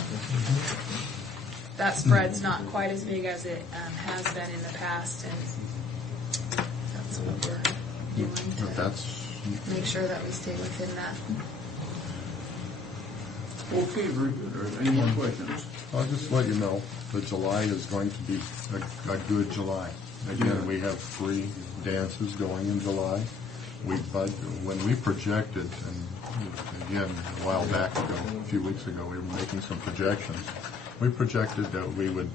that spread's not quite as big as it has been in the past, and that's what we're doing But to that's, make sure that we stay within that. Okay, very good. Are there any more questions? I'll just let you know that July is going to be a good July. Again, we have 3 dances going in July. When we projected, and again, a while back ago, a few weeks ago, we were making some projections. We projected that we would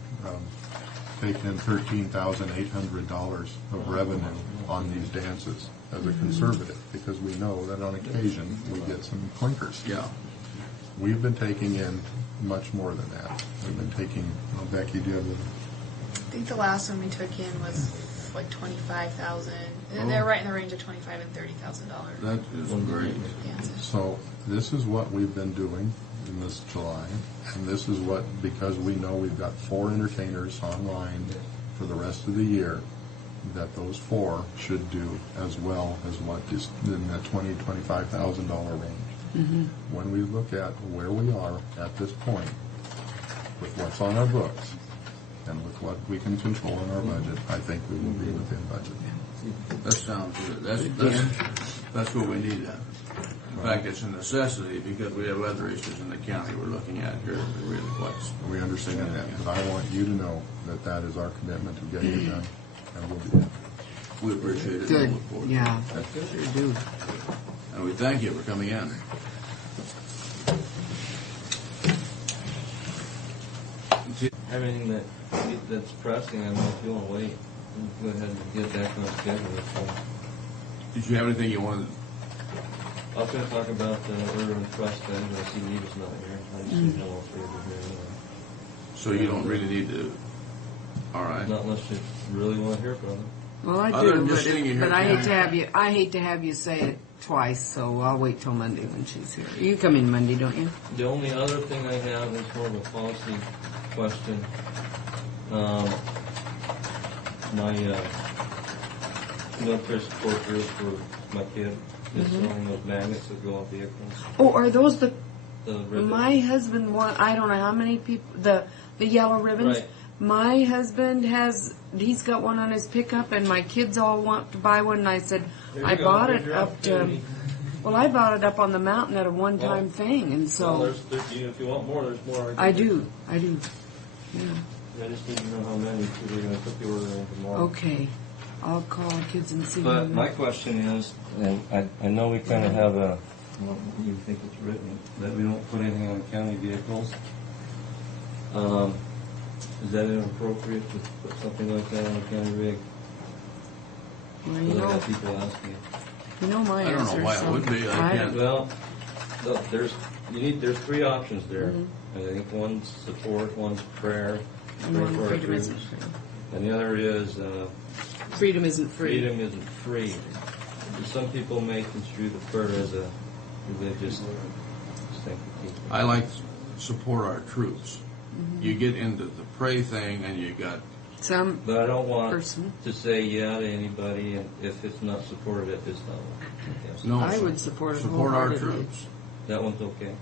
take in $13,800 of revenue on these dances as a conservative, because we know that on occasion we get some clinkers. Yeah. We've been taking in much more than that. We've been taking, Becky, do you have I think the last one we took in was like $25,000. And they're right in the range of $25,000 and $30,000 That is great. dances. So this is what we've been doing in this July, and this is what, because we know we've got 4 entertainers online for the rest of the year, that those 4 should do as well as what is in that $20,000 to $25,000 range. When we look at where we are at this point, with what's on our books, and with what we can control in our budget, I think we will be within budget. That sounds good. That's what we need then. In fact, it's a necessity because we have other issues in the county we're looking at here that really flex. We understand that, but I want you to know that that is our commitment to getting it done, and we'll do that. We appreciate it. Good, and look forward to yeah, it. sure do. And we thank you for coming in. Everything that's pressing, I'm not feeling wait. Go ahead and get back on schedule. So Did you have anything you wanted? I was going to talk about the Urban Trust Fund, but I see Neva's not here. I just didn't know if they were here anyway. So you don't really need to. All right. Not unless you really want to hear from them. Well, I Other do, than just seeing you here, but I Karen. hate to have you say it twice, so I'll wait till Monday when she's here. You come in Monday, don't you? The only other thing I have is more of a policy question. My military support group for my kid is selling those magnets that go on vehicles. Oh, are those the ribbon. My husband want, I don't know how many people, the yellow ribbons. Right. My husband he's got one on his pickup, and my kids all want to buy one, and I said, There you I go. bought Here's it your up to, opportunity. well, I bought it up on the mountain at a one-time Well, thing, and Well, so, there's, if you want more, there's more. I do, yeah. I just need to know how many, so they're going to put the order in tomorrow. Okay, I'll call the kids and see. But when my they- question is, and I know we kind of have a, well, you think it's written, that we don't put anything on county vehicles. Is that inappropriate to put something like that on a county rig? Well, I got people asking. you know my I don't know answer, why it so would be. I can't- Well, look, there's 3 options there. I think one's support, one's prayer, And pray one, for our freedom troops, isn't free. and the other is Freedom isn't free. freedom isn't free. Some people may construe the prayer as a religious thing. I like to support our troops. You get into the pray thing, and you got Some But I don't want person. to say yeah to anybody and if it's not supported at this level. Yes. no. I would support it Support our wholeheartedly. troops. That one's okay.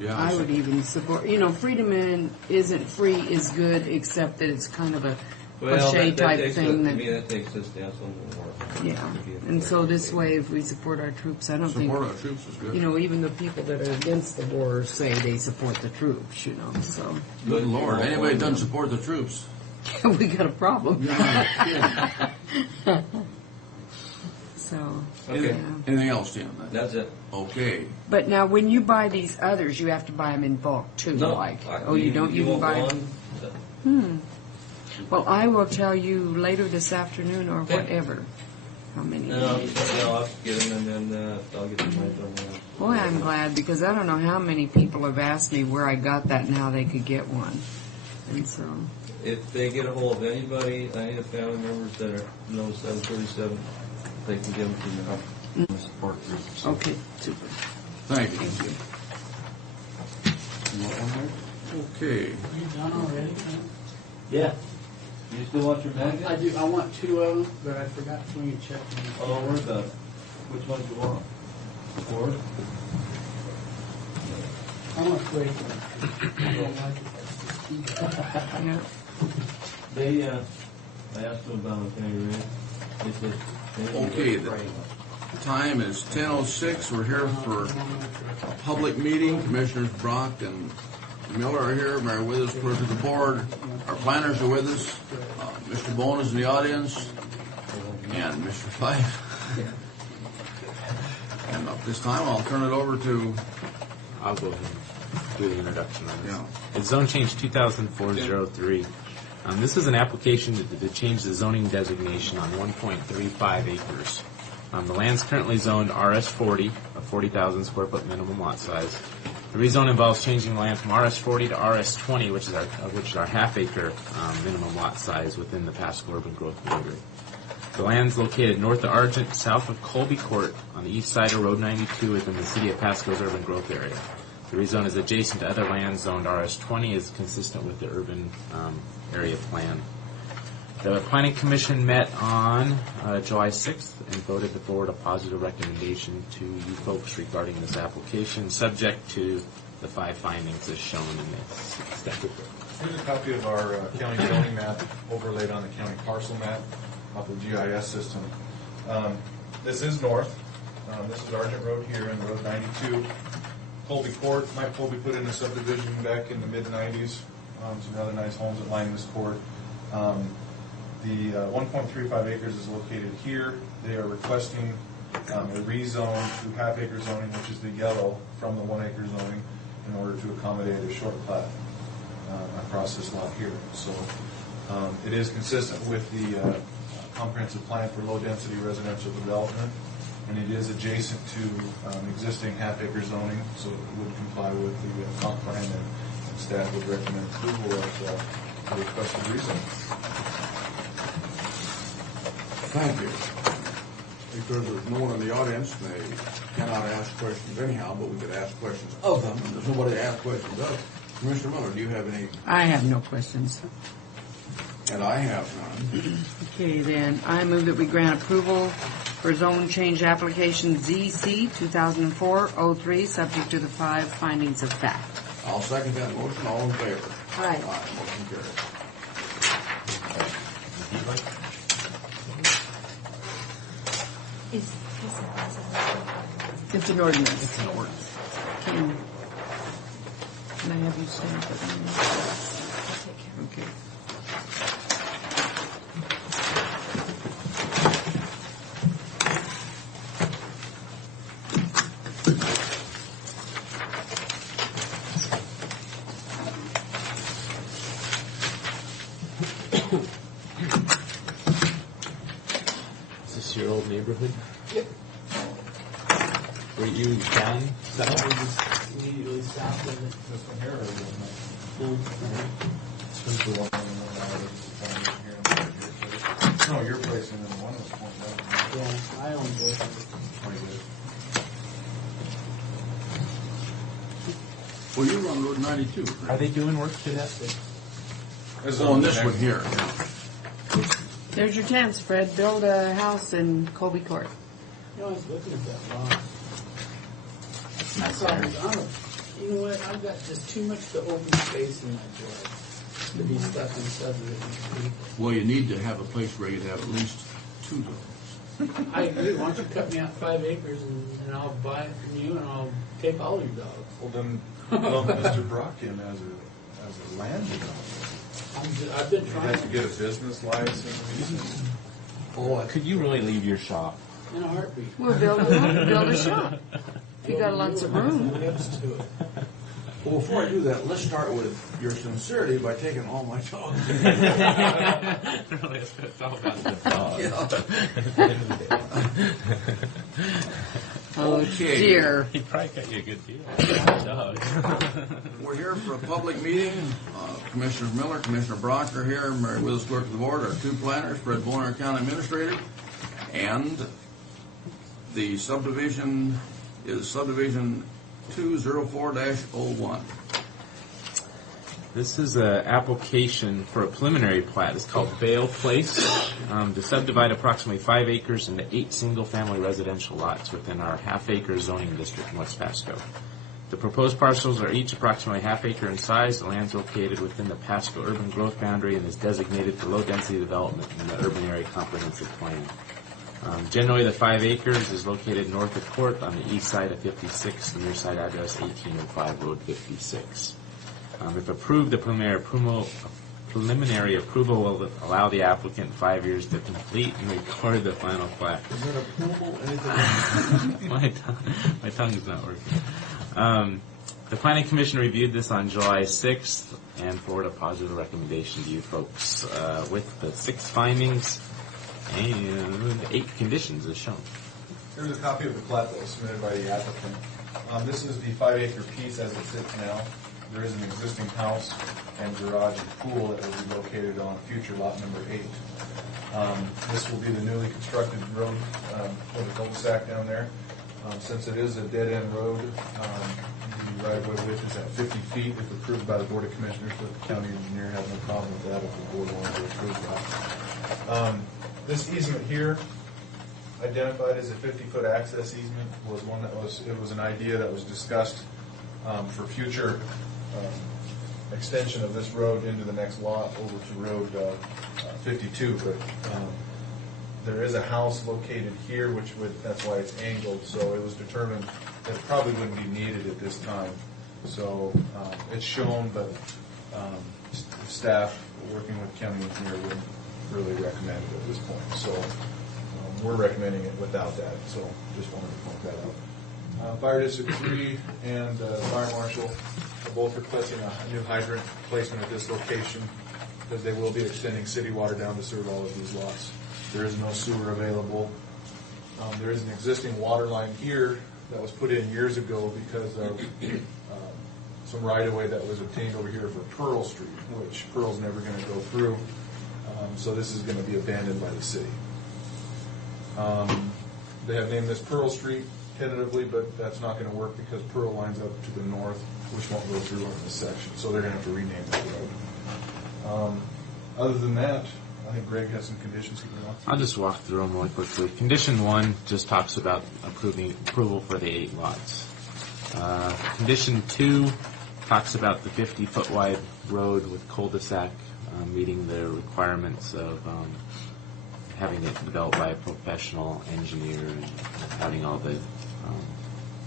Yeah, I would even support, freedom isn't free is good, except that it's kind of a cliche type takes thing to me, that, that takes this stance on the war. yeah. And so this way, if we support our troops, I don't think, support our troops is good. even the people that are against the war say they support the troops, so Good Lord, anybody that doesn't support the troops. we got a problem. You're not kidding. So, Okay. yeah. Anything else, Tim? That's it. Okay. But now, when you buy these others, you have to buy them in bulk too, No. like, you don't, you can want buy. one? Well, I will tell you later this afternoon or Okay. whatever, how many. No, I'll get them and then I'll get them right on there. Boy, I'm glad, because I don't know how many people have asked me where I got that and how they could get one. And so, If they get a hold of anybody, any of the family members that are 737, they can give them to me. Support group. So okay, super. Thank you. Thank you. You want one more? Okay. Are you done already? Yeah. You still want your bag? I do. I want 2 of them, but I forgot to bring a check. Oh, don't worry about it. Which ones you want? 4? I want 3. Yeah. They, I asked them about it, can you read? They said, Okay, the time is 10:06. We're here for a public meeting. Commissioners Brock and Miller are here. Mary Withers, clerk of the board. Our planners are with us. Mr. Bone is in the audience. And Mr. Fife. And at this time, I'll turn it over to... I'll go ahead and do the introduction on this. Yeah. It's Zone Change 2004-03. This is an application to change the zoning designation on 1.35 acres. The land's currently zoned RS40, a 40,000 square foot minimum lot size. The rezone involves changing the land from RS40 to RS20, which is our half acre minimum lot size within the Pasco urban growth boundary. The land's located north of Argent, south of Colby Court, on the east side of Road 92 within the city of Pasco's urban growth area. The rezone is adjacent to other lands zoned RS20, is consistent with the urban area plan. The Planning Commission met on July 6th and voted to forward a positive recommendation to you folks regarding this application, subject to the 5 findings as shown in this extended. Here's a copy of our county zoning map overlaid on the county parcel map off the GIS system. This is north. This is Argent Road here and Road 92. Colby Court, Mike Colby put in a subdivision back in the mid-90s. Some other nice homes that line this court. The 1.35 acres is located here. They are requesting a rezone to half-acre zoning, which is the yellow, from the 1 acre zoning in order to accommodate a short plat across this lot here. So it is consistent with the comprehensive plan for low-density residential development, and it is adjacent to existing half-acre zoning, so it would comply with the comp plan, and staff would recommend approval of the requested rezone. Thank you. Because there's no one in the audience, they cannot ask questions anyhow, but we could ask questions of them. There's nobody to ask questions of. Commissioner Miller, do you have any? I have no questions. And I have none. Okay, then I move that we grant approval for zone change application ZC 2004-03, subject to the 5 findings of fact. I'll second that motion. All in favor? Aye. Motion carried. It's an ordinance. Can I have you stamp it? Okay. Is this your old neighborhood? Yep. Were you down south? Immediately south of it. This one here, or the one No. This is the one here. No, your place and then the one was pointed out. Yeah, I own both of them. Well, you're on Road 92. Are they doing work to that? Oh, on this one here. There's your chance, Fred. Build a house in Colby Court. You know, I was looking at that lot. I thought, you know what, I've got just too much to open space in that joint to be stuck in subdivision. Well, you need to have a place where you have at least 2 dogs. I agree. Why don't you cut me out 5 acres and I'll buy it from you and I'll take all your dogs. Well, then, lump Mr. Brock in as a land developer. I've been You trying have to get a business license. Oh, Could you really leave your shop? in a heartbeat. We'll build a shop. You got lots of room. Lives to it. Well, before I do that, let's start with your sincerity by taking all my dogs. Really, it's all about the dog. Okay. Dear. He probably got you a good deal. Dog. We're here for a public meeting. Commissioner Miller, Commissioner Brock are here. Mary Withers, clerk of the board, our 2 planners, Fred Boner, county administrator. And the subdivision is subdivision 0204-01. This is an application for a preliminary plat. It's called Vale Place, to subdivide approximately 5 acres into 8 single-family residential lots within our half-acre zoning district in West Pasco. The proposed parcels are each approximately half acre in size. The land is located within the Pasco urban growth boundary and is designated for low-density development in the urban area comprehensive plan. Generally, the 5 acres is located north of Court on the east side of 56, the near side address 1805 Road 56. If approved, the preliminary approval will allow the applicant 5 years to complete and record the final plat. Is that approval? Anything? My tongue is not working. The Planning Commission reviewed this on July 6th and forwarded a positive recommendation to you folks with the 6 findings and 8 conditions as shown. Here's a copy of the plat that was submitted by the applicant. This is the 5-acre piece as it sits now. There is an existing house and garage and pool that will be located on future lot number 8. This will be the newly constructed road for the cul-de-sac down there. Since it is a dead-end road, the right-of-way width is at 50 feet if approved by the Board of Commissioners, but the county engineer has no problem with that if the board wanted to approve that. This easement here, identified as a 50-foot access easement, was one that was an idea that was discussed for future extension of this road into the next lot over to Road 52, but there is a house located here, that's why it's angled, so it was determined that it probably wouldn't be needed at this time. So it's shown, but staff, working with county engineer, wouldn't really recommend it at this point. So we're recommending it without that, so just wanted to point that out. Fire District 3 and Fire Marshal are both requesting a new hydrant placement at this location because they will be extending city water down to serve all of these lots. There is no sewer available. There is an existing water line here that was put in years ago because of some right-of-way that was obtained over here for Pearl Street, which Pearl's never going to go through. So this is going to be abandoned by the city. They have named this Pearl Street tentatively, but that's not going to work because Pearl lines up to the north, which won't go through on this section. So they're going to have to rename that road. Other than that, I think Greg has some conditions he wants. I'll just walk through them really quickly. Condition 1 just talks about approval for the 8 lots. Condition 2 talks about the 50-foot wide road with cul-de-sac meeting the requirements of having it developed by a professional engineer and having all the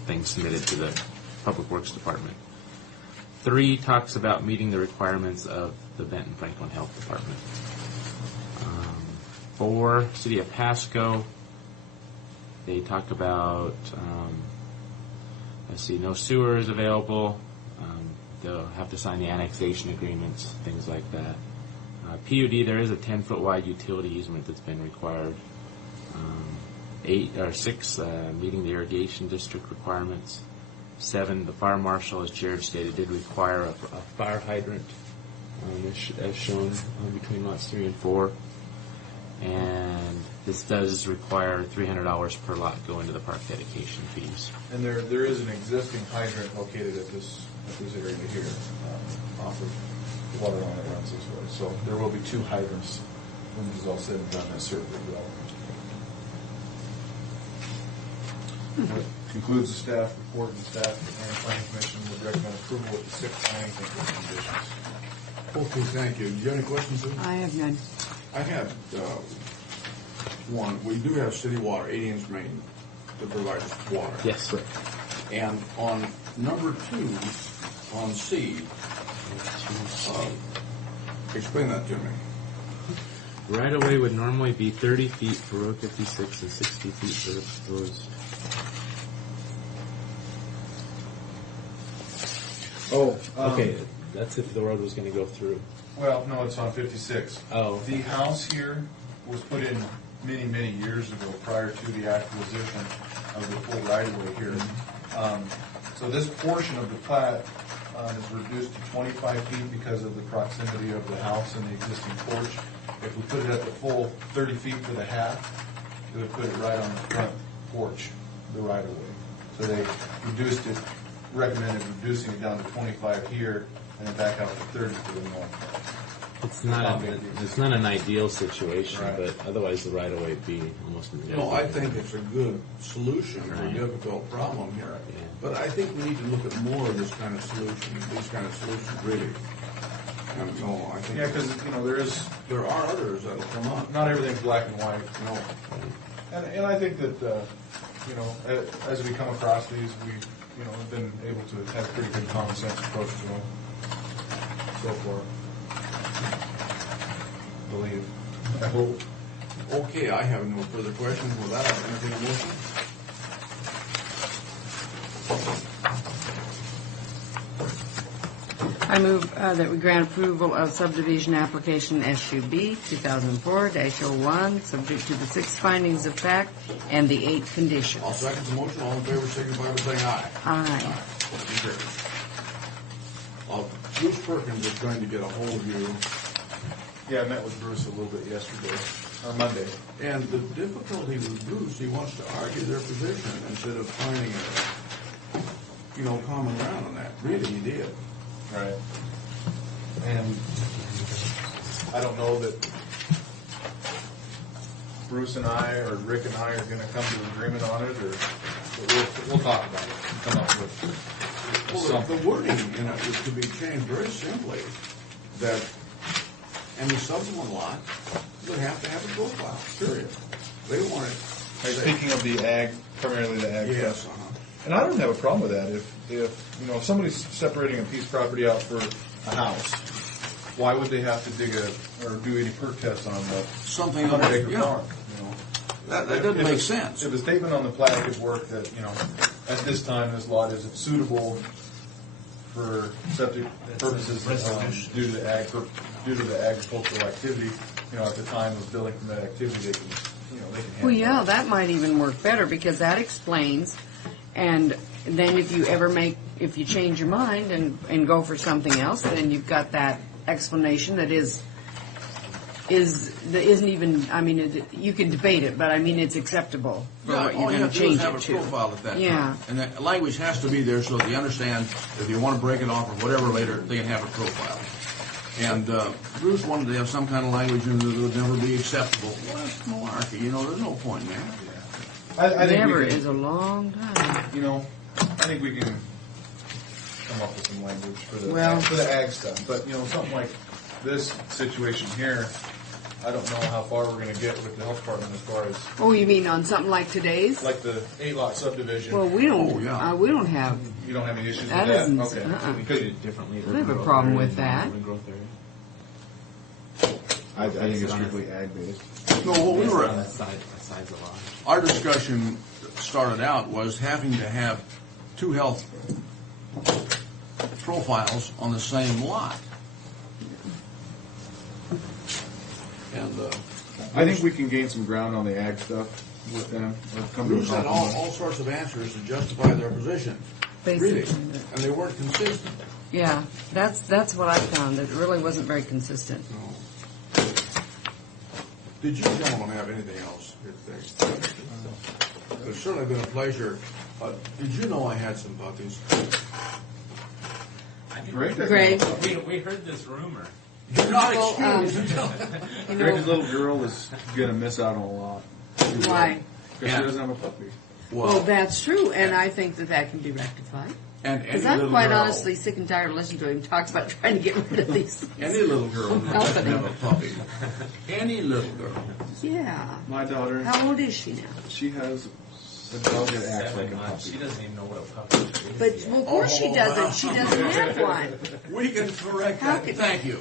things submitted to the Public Works Department. 3 talks about meeting the requirements of the Benton Franklin Health Department. 4, City of Pasco, they talk about, no sewer is available. They'll have to sign the annexation agreements, things like that. PUD, there is a 10-foot wide utility easement that's been required. 6, meeting the irrigation district requirements. 7, the fire marshal, as Jared stated, did require a fire hydrant, as shown between lots 3 and 4. And this does require $300 per lot go into the park dedication fees. And there is an existing hydrant located at this area here, off of the water line that runs this way. So there will be 2 hydrants when this is all said and done as serve the development. That concludes the staff report, and staff and planning commission would recommend approval with the 6 findings and conditions. Okay, thank you. Do you have any questions, Sue? I have none. I have one. We do have city water, 8-inch main that provides water. Yes. And on number 2, on C, explain that to me. Right away would normally be 30 feet for Road 56 and 60 feet for the proposed. Okay, that's if the road was going to go through. Well, no, it's on 56. Oh. The house here was put in many, many years ago prior to the acquisition of the full right-of-way here. So this portion of the plat is reduced to 25 feet because of the proximity of the house and the existing porch. If we put it at the full 30 feet for the half, it would put it right on the front porch, the right-of-way. So they reduced it recommended reducing it down to 25 here and then back out to 30 for the north. It's not an ideal situation, Right. but otherwise the right of way would be almost. No, I think it's a good solution for a Right. difficult problem here. Yeah. But I think we need to look at more of this kind of solution, these kind of solutions, really. And no, I think Yeah, because, there are others that'll come up. not everything's black and white. No, And I think that, as we come across these, we, have been able to have a pretty good common sense approach to them. So far. Believe. I hope. okay, I have no further questions. With that, I'll entertain a motion. I move that we grant approval of subdivision application SUB 2004-01, subject to the 6 findings of fact and the 8 conditions. I'll second the motion. All in favor, signify by saying aye. Aye. Motion carries. Bruce Perkins is trying to get a hold of you, Yeah, I met with Bruce a little bit yesterday, or Monday. and the difficulty with Bruce, he wants to argue their position instead of finding a, common ground on that. Really, he did. Right. And I don't know that Bruce and I or Rick and I are going to come to an agreement on it, but we'll talk about it and come up with Well, something. the wording, is to be changed very simply, that any subsequent lot would have to have a profile, period. They want it. Speaking of the ag, primarily the ag. Yes, stuff. And I don't have a problem with that. If somebody's separating a piece of property out for a house, why would they have to dig or do any perk tests on the Something 100-acre yeah. farm? That doesn't make sense. If the statement on the plat could work that, at this time, this lot isn't suitable for septic purposes due to the agricultural activity, at the time of building permit activity, they can handle Well, yeah, it. that might even work better because that explains. And then if you change your mind and go for something else, then you've got that explanation that isn't even. I mean, you can debate it, but I mean it's acceptable for what you're all you going have to to do is change have it a to. profile at that Yeah. time. And that language has to be there so that they understand if they want to break it off or whatever later, they can have a profile. And Bruce wanted to have some kind of language in there that would never be acceptable. Well, that's malarkey. There's no point in that. I think Never we can, is a long time. I think we can come up with some language for the ag stuff. But something like this situation here, I don't know how far we're going to get with the health department as far as Oh, you mean on something like today's? like the 8-lot subdivision. Well, we don't. Oh, yeah. We don't have. You don't have any issues That with that? isn't. Okay. We could do it differently. I don't have a problem with that. I think it's strictly ag-based. So what we were on that side of the lot. our discussion started out was having to have 2 health profiles on the same lot. And I think we can gain some ground on the ag stuff with them. Or come to a Bruce had compromise. all sorts of answers to justify their position, really, Basically. and they weren't consistent. Yeah, that's what I found. It really wasn't very consistent. Did you gentlemen have anything else? It's certainly been a pleasure. Did you know I had some puppies? Greg? Greg, We heard this rumor. You're not Well, excused. Greg's little girl is going to miss out on a lot. why? Because she doesn't have a puppy. Well, that's true, and I think that can be rectified. And Because any I'm little quite girl, honestly sick and tired of listening to him talk about trying to get rid of these. any little girl that doesn't Company. have a puppy, any little girl. Yeah. My daughter, How old is she now? she has a dog that acts like a puppy. She doesn't even know what a puppy is. But well, of course she doesn't. She doesn't have one. We can correct How that. could- Thank you.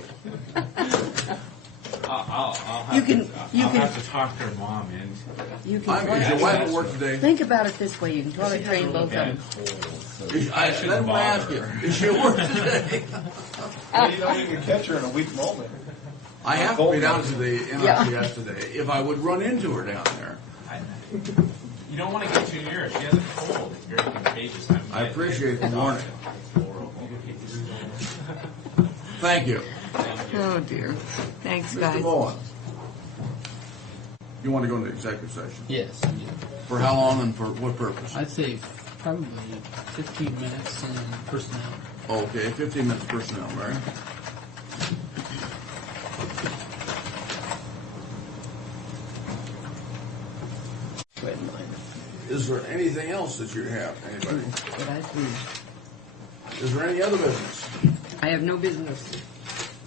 I'll You can- you can- have to talk her mom into it. You can. Is your wife at work today? Think about it this way: you can totally train both of them. Let me ask you. Is she at work today? Well, you don't even catch her in a weak moment. I have to be down to the NRCS today. If I would run into her down there. You don't want to get too near her. She has a cold. It's very contagious. I appreciate the warning. Thank you. Oh dear. Thanks, Mr. guys. Bowen. You want to go into executive session? Yes. For how long and for what purpose? I'd say Probably 15 minutes and personnel. Okay, 15 minutes personnel, Mary. Is there anything else that you have, anybody? But I think Is there any other business? I have no business.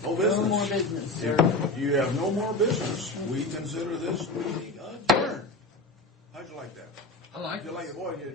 No business? No more business, sir. If you have no more business, we consider this meeting adjourned. How'd you like that? I like You like it? Boy, you